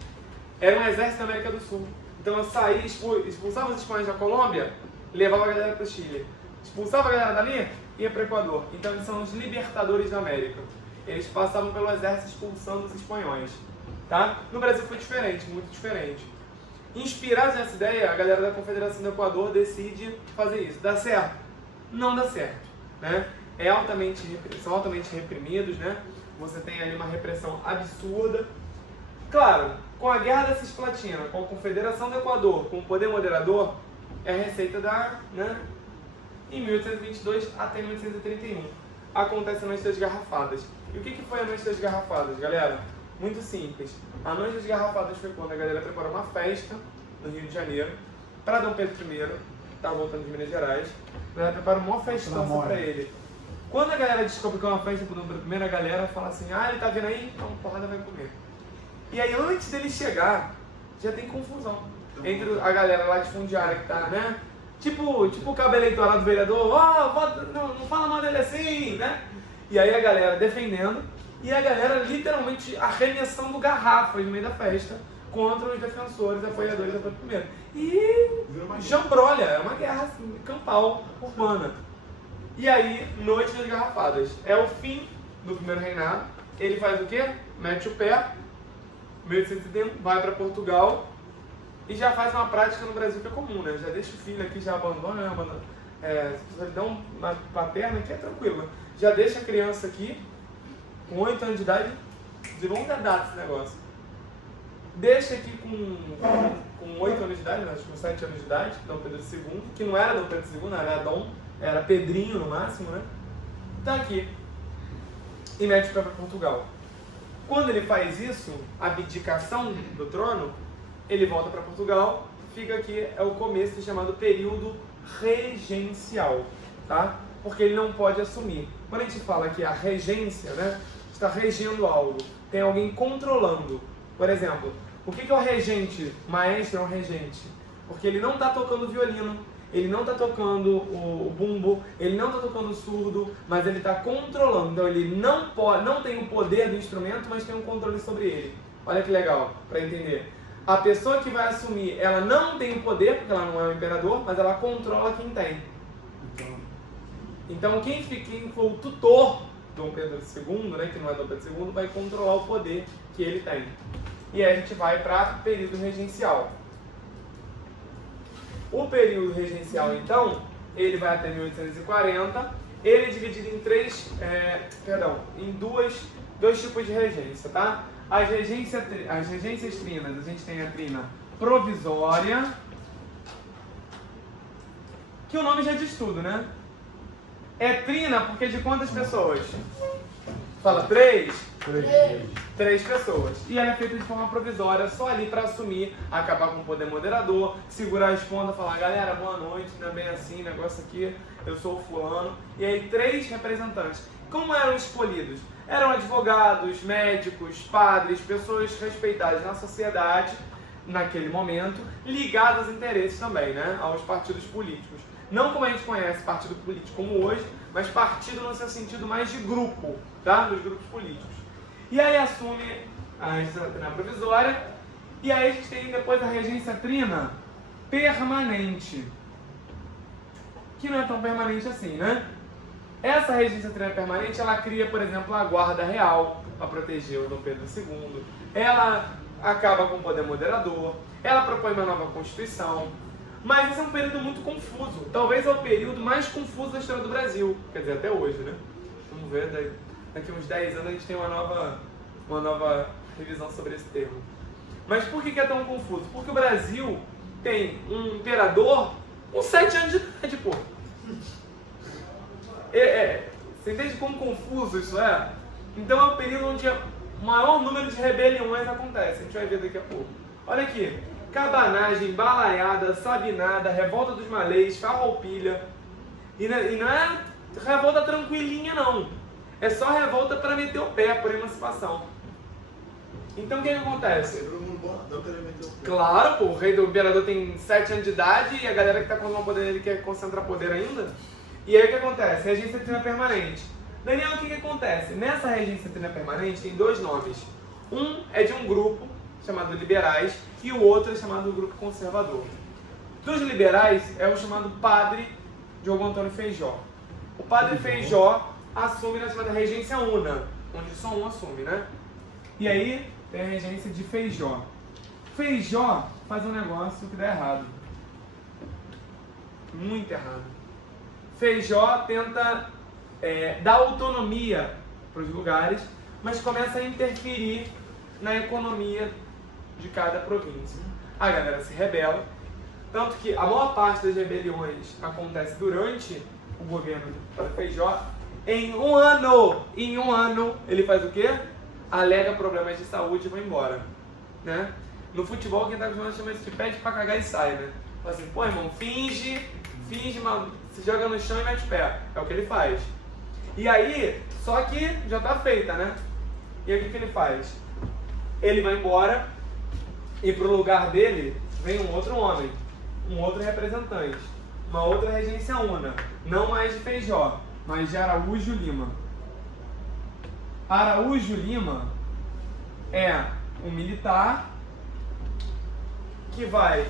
era um exército da América do Sul. Então eu saía, expulsava os espanhóis da Colômbia, levava a galera para o Chile. Expulsava a galera dali, ia para o Equador. Então eles são os libertadores da América. Eles passavam pelo exército expulsando os espanhóis. Tá? No Brasil foi diferente, muito diferente. Inspirados nessa ideia, a galera da Confederação do Equador decide fazer isso. Dá certo? Não dá certo. Né? São altamente reprimidos, né? Você tem ali uma repressão absurda. Claro, com a Guerra da Cisplatina, com a Confederação do Equador, com o poder moderador, é a receita né? Em 1822 até 1831. Acontece a Noite das Garrafadas. E o que foi a Noite das Garrafadas, galera? Muito simples. A Noite das Garrafadas foi quando a galera preparou uma festa no Rio de Janeiro para Dom Pedro I, estava voltando de Minas Gerais. A galera preparou uma festança para ele. Quando a galera descobre que é uma festa para Dom Pedro I, a galera fala assim: ah, ele tá vindo aí? Então porrada vai comer. E aí, antes dele chegar, já tem confusão entre a galera latifundiária que tá, né? Tipo o cabo eleitoral do vereador: não fala mal dele assim, né? E aí a galera defendendo e a galera literalmente arremessando garrafas no meio da festa contra os defensores, apoiadores da Pedro I. E jambrolha, é uma guerra assim, campal, urbana. E aí, Noite das Garrafadas. É o fim do primeiro reinado. Ele faz o quê? Mete o pé, 1871, vai para Portugal e já faz uma prática no Brasil que é comum, né? Já deixa o filho aqui, já abandona, solidão paterna, que é tranquilo. Já deixa a criança aqui, com 8 anos de idade, de longa data esse negócio. Deixa aqui com 8 anos de idade, acho que com 7 anos de idade, Dom Pedro II, que não era Dom Pedro II, era Dom, era Pedrinho no máximo, né? Tá aqui. E mete para Portugal. Quando ele faz isso, a abdicação do trono, ele volta para Portugal, fica aqui, é o começo do chamado período regencial, tá? Porque ele não pode assumir. Quando a gente fala que a regência, né, está regendo algo, tem alguém controlando. Por exemplo, o que é o regente? Maestro é um regente. Porque ele não está tocando violino, ele não está tocando o bumbo, ele não está tocando o surdo, mas ele está controlando. Então ele não tem o poder do instrumento, mas tem um controle sobre ele. Olha que legal, para entender. A pessoa que vai assumir, ela não tem o poder, porque ela não é o imperador, mas ela controla quem tem. Então quem for o tutor Dom Pedro II, né, que não é Dom Pedro II, vai controlar o poder que ele tem. E aí a gente vai para o período regencial. O período regencial, então, ele vai até 1840. Ele é dividido em dois tipos de regência, tá? As regências trinas, a gente tem a trina provisória, que o nome já diz tudo, né? É trina porque de quantas pessoas? Fala, 3? 3 pessoas. E ela é feita de forma provisória, só ali para assumir, acabar com o poder moderador, segurar as pontas, falar: galera, boa noite, não é bem assim, negócio aqui, eu sou o fulano. E aí 3 representantes. Como eram escolhidos? Eram advogados, médicos, padres, pessoas respeitadas na sociedade, naquele momento, ligadas aos interesses também, né? Aos partidos políticos. Não como a gente conhece partido político como hoje, mas partido no seu sentido mais de grupo, tá? Dos grupos políticos. E aí assume a regência trina provisória, e aí a gente tem depois a regência trina permanente, que não é tão permanente assim, né? Essa regência trina permanente, ela cria, por exemplo, a Guarda Real, para proteger o Dom Pedro II, ela acaba com o poder moderador, ela propõe uma nova Constituição. Mas esse é um período muito confuso. Talvez é o período mais confuso da história do Brasil. Quer dizer, até hoje, né? Não Vamos ver, daqui uns 10 anos a gente tem uma nova revisão sobre esse termo. Mas por que é tão confuso? Porque o Brasil tem um imperador com 7 anos de idade, pô. Você entende como confuso isso é? Então é um período onde o maior número de rebeliões acontece. A gente vai ver daqui a pouco. Olha aqui. Cabanagem, balaiada, sabinada, revolta dos malês, farroupilha. E não é revolta tranquilinha, não. É só revolta para meter o pé, por emancipação. Então o que acontece? Claro, pô, o rei do imperador tem 7 anos de idade e a galera que está controlando o poder, ele quer concentrar poder ainda. E aí o que acontece? Regência trina permanente. Daniel, o que acontece? Nessa regência trina permanente tem 2 nomes. Um é de um grupo chamado liberais e o outro é chamado grupo conservador. Dos liberais é o chamado padre Diogo Antônio Feijó. O padre Feijó assume na chamada regência una, onde só um assume, né? E aí tem a regência de Feijó. Feijó faz um negócio que dá errado. Muito errado. Feijó tenta dar autonomia para os lugares, mas começa a interferir na economia de cada província. A galera se rebela, tanto que a maior parte das rebeliões acontece durante o governo do Feijó. Em um ano, ele faz o quê? Alega problemas de saúde e vai embora, né? No futebol, quem tá acostumado chama isso de pede pra cagar e sai, né? Fala assim, pô, irmão, finge, se joga no chão e mete pé. É o que ele faz. E aí, só que já tá feita, né? E aí o que ele faz? Ele vai embora e pro lugar dele vem um outro homem, um outro representante, uma outra regência una, não mais de Feijó, mas de Araújo Lima. Araújo Lima é um militar que vai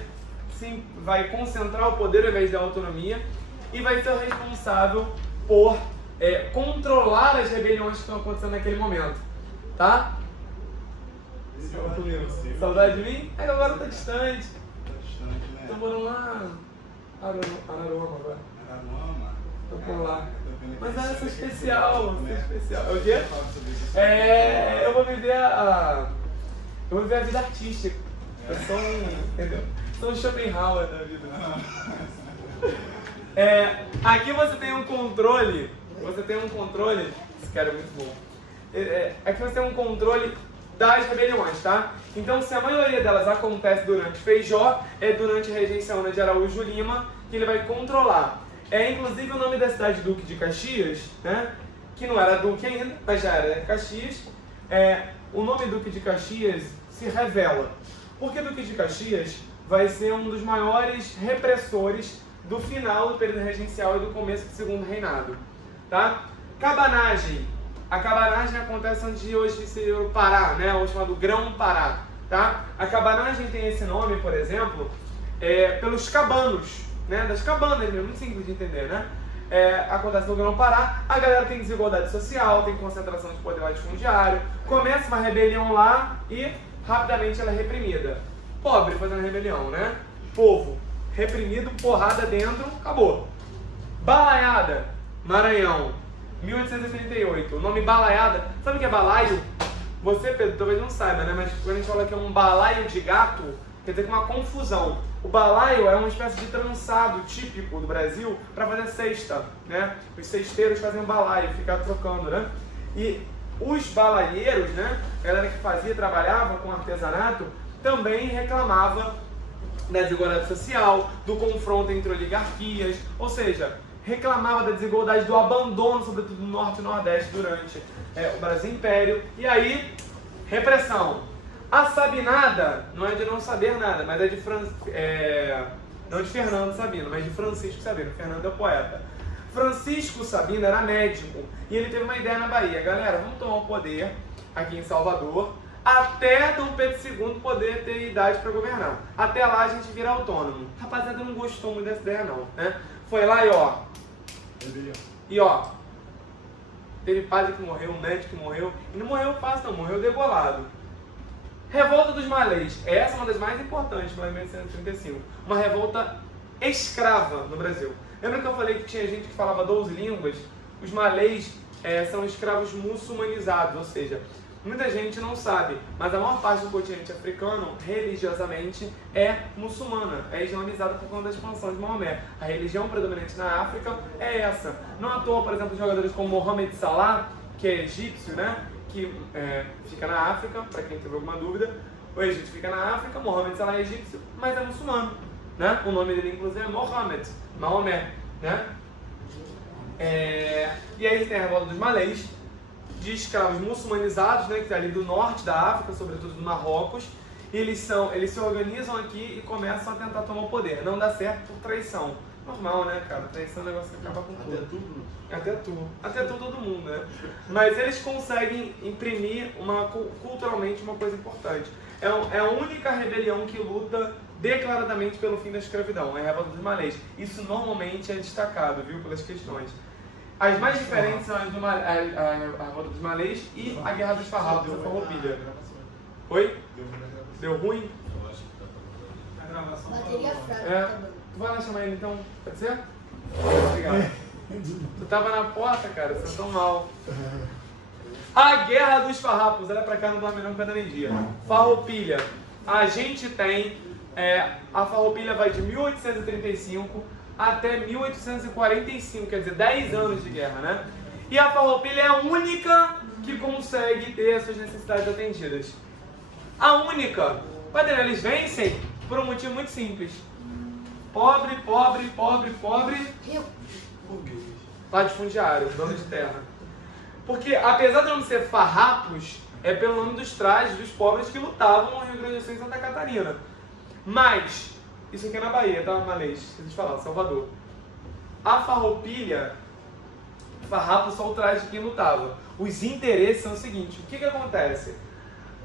concentrar o poder ao invés da autonomia e vai ser o responsável por controlar as rebeliões que estão acontecendo naquele momento, tá? Saudade de mim? É que agora tá distante. Tô morando lá, Araruama agora. Tô por lá. Mas essa é especial, É o quê? Eu vou viver a vida artística. Eu sou entendeu? Sou um Schopenhauer da vida. Aqui você tem um controle. Esse cara é muito bom. Aqui você tem um controle das rebeliões, tá? Então, se a maioria delas acontece durante Feijó, é durante a regência una de Araújo Lima que ele vai controlar. Inclusive o nome da cidade Duque de Caxias, né? Que não era Duque ainda, mas já era Caxias. O nome Duque de Caxias se revela, porque Duque de Caxias vai ser um dos maiores repressores do final do período regencial e do começo do segundo reinado, tá? Cabanagem. A cabanagem acontece onde hoje ser o Pará, né? O chamado Grão-Pará, tá? A cabanagem tem esse nome, por exemplo, pelos cabanos, né? Das cabanas, é muito simples de entender, né? Acontece no Grão-Pará, a galera tem desigualdade social, tem concentração de poder latifundiário, começa uma rebelião lá e rapidamente ela é reprimida. Pobre fazendo rebelião, né? Povo reprimido, porrada dentro, acabou. Balaiada, Maranhão, 1838. O nome balaiada, sabe o que é balaio? Você, Pedro, talvez não saiba, né? Mas quando a gente fala que é um balaio de gato, quer dizer que é uma confusão. O balaio é uma espécie de trançado típico do Brasil para fazer cesta, né? Os cesteiros fazem balaio, ficar trocando, né? E os balaieiros, né? A galera que trabalhava com artesanato, também reclamava da desigualdade social, do confronto entre oligarquias, ou seja, reclamava da desigualdade, do abandono, sobretudo no Norte e Nordeste, durante o Brasil Império. E aí, repressão. A Sabinada não é de não saber nada, mas é de não de Fernando Sabino, mas de Francisco Sabino. Fernando é o poeta. Francisco Sabino era médico e ele teve uma ideia na Bahia. Galera, vamos tomar o poder aqui em Salvador até Dom Pedro II poder ter idade para governar. Até lá a gente vira autônomo. Rapaziada, não gostou muito dessa ideia não, né? Foi lá e ó, teve padre que morreu, um médico que morreu, e não morreu fácil não, morreu degolado. Revolta dos malês, essa é uma das mais importantes, lá em 1835. Uma revolta escrava no Brasil. Lembra que eu falei que tinha gente que falava 12 línguas? Os malês são escravos muçulmanizados, ou seja, muita gente não sabe, mas a maior parte do continente africano, religiosamente, é muçulmana, é islamizada por conta da expansão de Maomé. A religião predominante na África é essa. Não à toa, por exemplo, jogadores como Mohamed Salah, que é egípcio, né? Que fica na África, para quem teve alguma dúvida. O Egito fica na África, Mohamed Salah é egípcio, mas é muçulmano, né? O nome dele, inclusive, é Mohamed, Maomé, né? E aí tem a revolta dos malês, de escravos muçulmanizados, né, que está ali do norte da África, sobretudo do Marrocos. E eles se organizam aqui e começam a tentar tomar o poder. Não dá certo por traição. Normal, né, cara? Traição é um negócio que acaba com tudo. Até tudo, todo mundo, né? Mas eles conseguem imprimir culturalmente uma coisa importante. É a única rebelião que luta declaradamente pelo fim da escravidão, é a revolta dos malês. Isso normalmente é destacado, viu, pelas questões. As mais diferentes são a revolta dos malês e a guerra dos farrapos, a farroupilha. Oi? Deu ruim? A gravação Bateria fraca É. também. Tu vai lá chamar ele então? Pode ser? Obrigado. Tu tava na porta, cara, você tão mal. A guerra dos farrapos, olha pra cá, não dorme não, cada meio-dia. Farroupilha. A gente tem, a farroupilha vai de 1835 até 1845, quer dizer, 10 anos de guerra, né? E a farroupilha é a única que consegue ter as suas necessidades atendidas. A única. Padre, eles vencem por um motivo muito simples. Pobre, pobre, pobre, pobre, Rio. latifundiário, dono de terra. Porque, apesar de não ser farrapos, é pelo nome dos trajes dos pobres que lutavam no Rio Grande do Sul e Santa Catarina. Mas, isso aqui é na Bahia, tá? Malês, esqueci de falar, Salvador. A farroupilha, farrapo só o traje de quem lutava. Os interesses são o seguinte, o que acontece?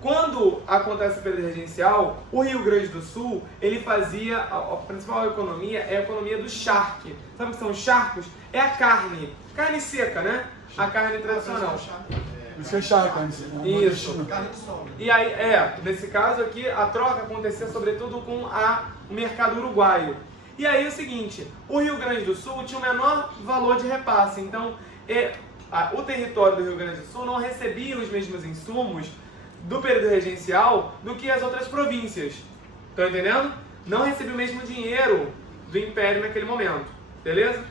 Quando acontece o período regencial, o Rio Grande do Sul, ele fazia, a principal economia é a economia do charque. Sabe o que são os charcos? É a carne seca, né? A carne tradicional. Isso é charca, né? Isso. Carne de sol, né? E aí, nesse caso aqui, a troca acontecia sobretudo com o mercado uruguaio. E aí é o seguinte, o Rio Grande do Sul tinha o menor valor de repasse, então o território do Rio Grande do Sul não recebia os mesmos insumos do período regencial do que as outras províncias. Estão entendendo? Não recebia o mesmo dinheiro do Império naquele momento. Beleza?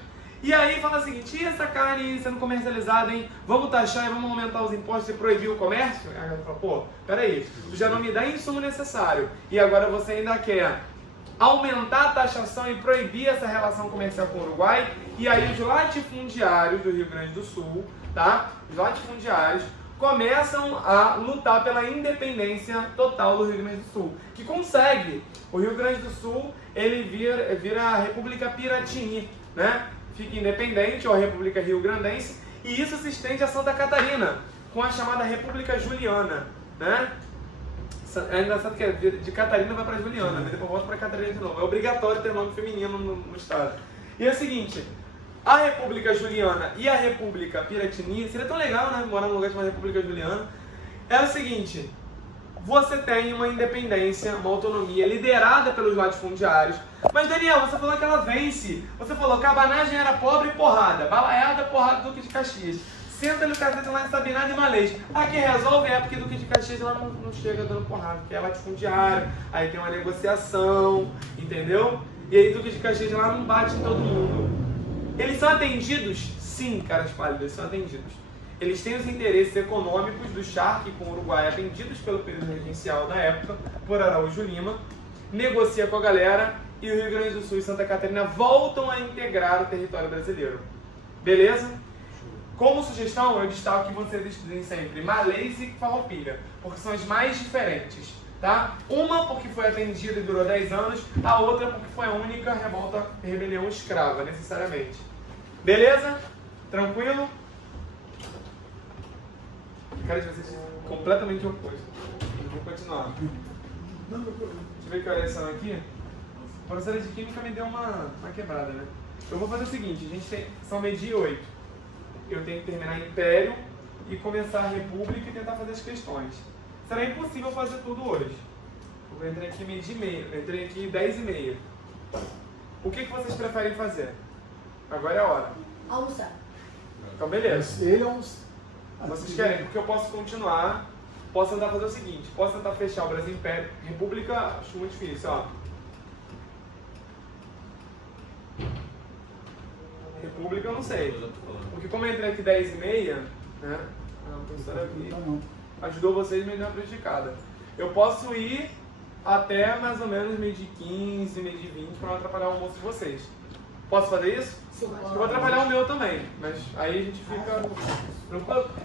E aí fala o seguinte, e essa carne sendo comercializada, hein? Vamos taxar e vamos aumentar os impostos e proibir o comércio? Aí ela fala, pô, peraí, tu já não me dá insumo necessário e agora você ainda quer aumentar a taxação e proibir essa relação comercial com o Uruguai? E aí os latifundiários do Rio Grande do Sul, tá? Os latifundiários começam a lutar pela independência total do Rio Grande do Sul, que consegue. O Rio Grande do Sul, ele vira a República Piratini, né? Fica independente, ou a República Rio-Grandense, e isso se estende a Santa Catarina, com a chamada República Juliana, né? É engraçado que de Catarina vai para Juliana, né? Depois volta para Catarina de novo. É obrigatório ter nome feminino no estado. E é o seguinte, a República Juliana e a República Piratini, seria tão legal, né, morar num lugar chamado República Juliana. É o seguinte, você tem uma independência, uma autonomia liderada pelos latifundiários. Mas Daniel, você falou que ela vence. Você falou que a cabanagem era pobre e porrada. Balaiada, porrada, Duque de Caxias. Senta ali o cacete lá em Sabinada e Malês. Aqui resolve porque Duque de Caxias lá não chega dando porrada, porque é latifundiário. Aí tem uma negociação, entendeu? E aí Duque de Caxias lá não bate em todo mundo. Eles são atendidos? Sim, caras pálidos, eles são atendidos. Eles têm os interesses econômicos do charque com o Uruguai atendidos pelo período regencial da época, por Araújo Lima, negocia com a galera e o Rio Grande do Sul e Santa Catarina voltam a integrar o território brasileiro. Beleza? Como sugestão, eu destaco que vocês estudem sempre malês e farroupilha, porque são as mais diferentes. Tá? Uma porque foi atendida e durou 10 anos, a outra porque foi a única rebelião escrava, necessariamente. Beleza? Tranquilo? Cara de vocês completamente oposto. Vou continuar. Deixa eu ver que horas são aqui. A professora de Química me deu uma quebrada, né? Eu vou fazer o seguinte, a gente são meio-dia e 8. Eu tenho que terminar Império e começar a República e tentar fazer as questões. Será impossível fazer tudo hoje. Eu entrei aqui meio-dia e meia, eu entrei aqui 10 e meia. O que vocês preferem fazer? Agora é a hora. Almoçar. Então, beleza. Mas ele é um... Vocês querem? Porque eu posso continuar. Posso tentar fazer o seguinte. Posso tentar fechar o Brasil Império. República, acho muito difícil, ó. República eu não sei. Porque como eu entrei aqui 10h30, né? A professora aqui ajudou vocês, mas não é prejudicada. Eu posso ir até mais ou menos meio de 15, meio de 20 para não atrapalhar o almoço de vocês. Posso fazer isso? Sim, Eu vou atrapalhar o meu também, mas aí a gente fica tranquilo.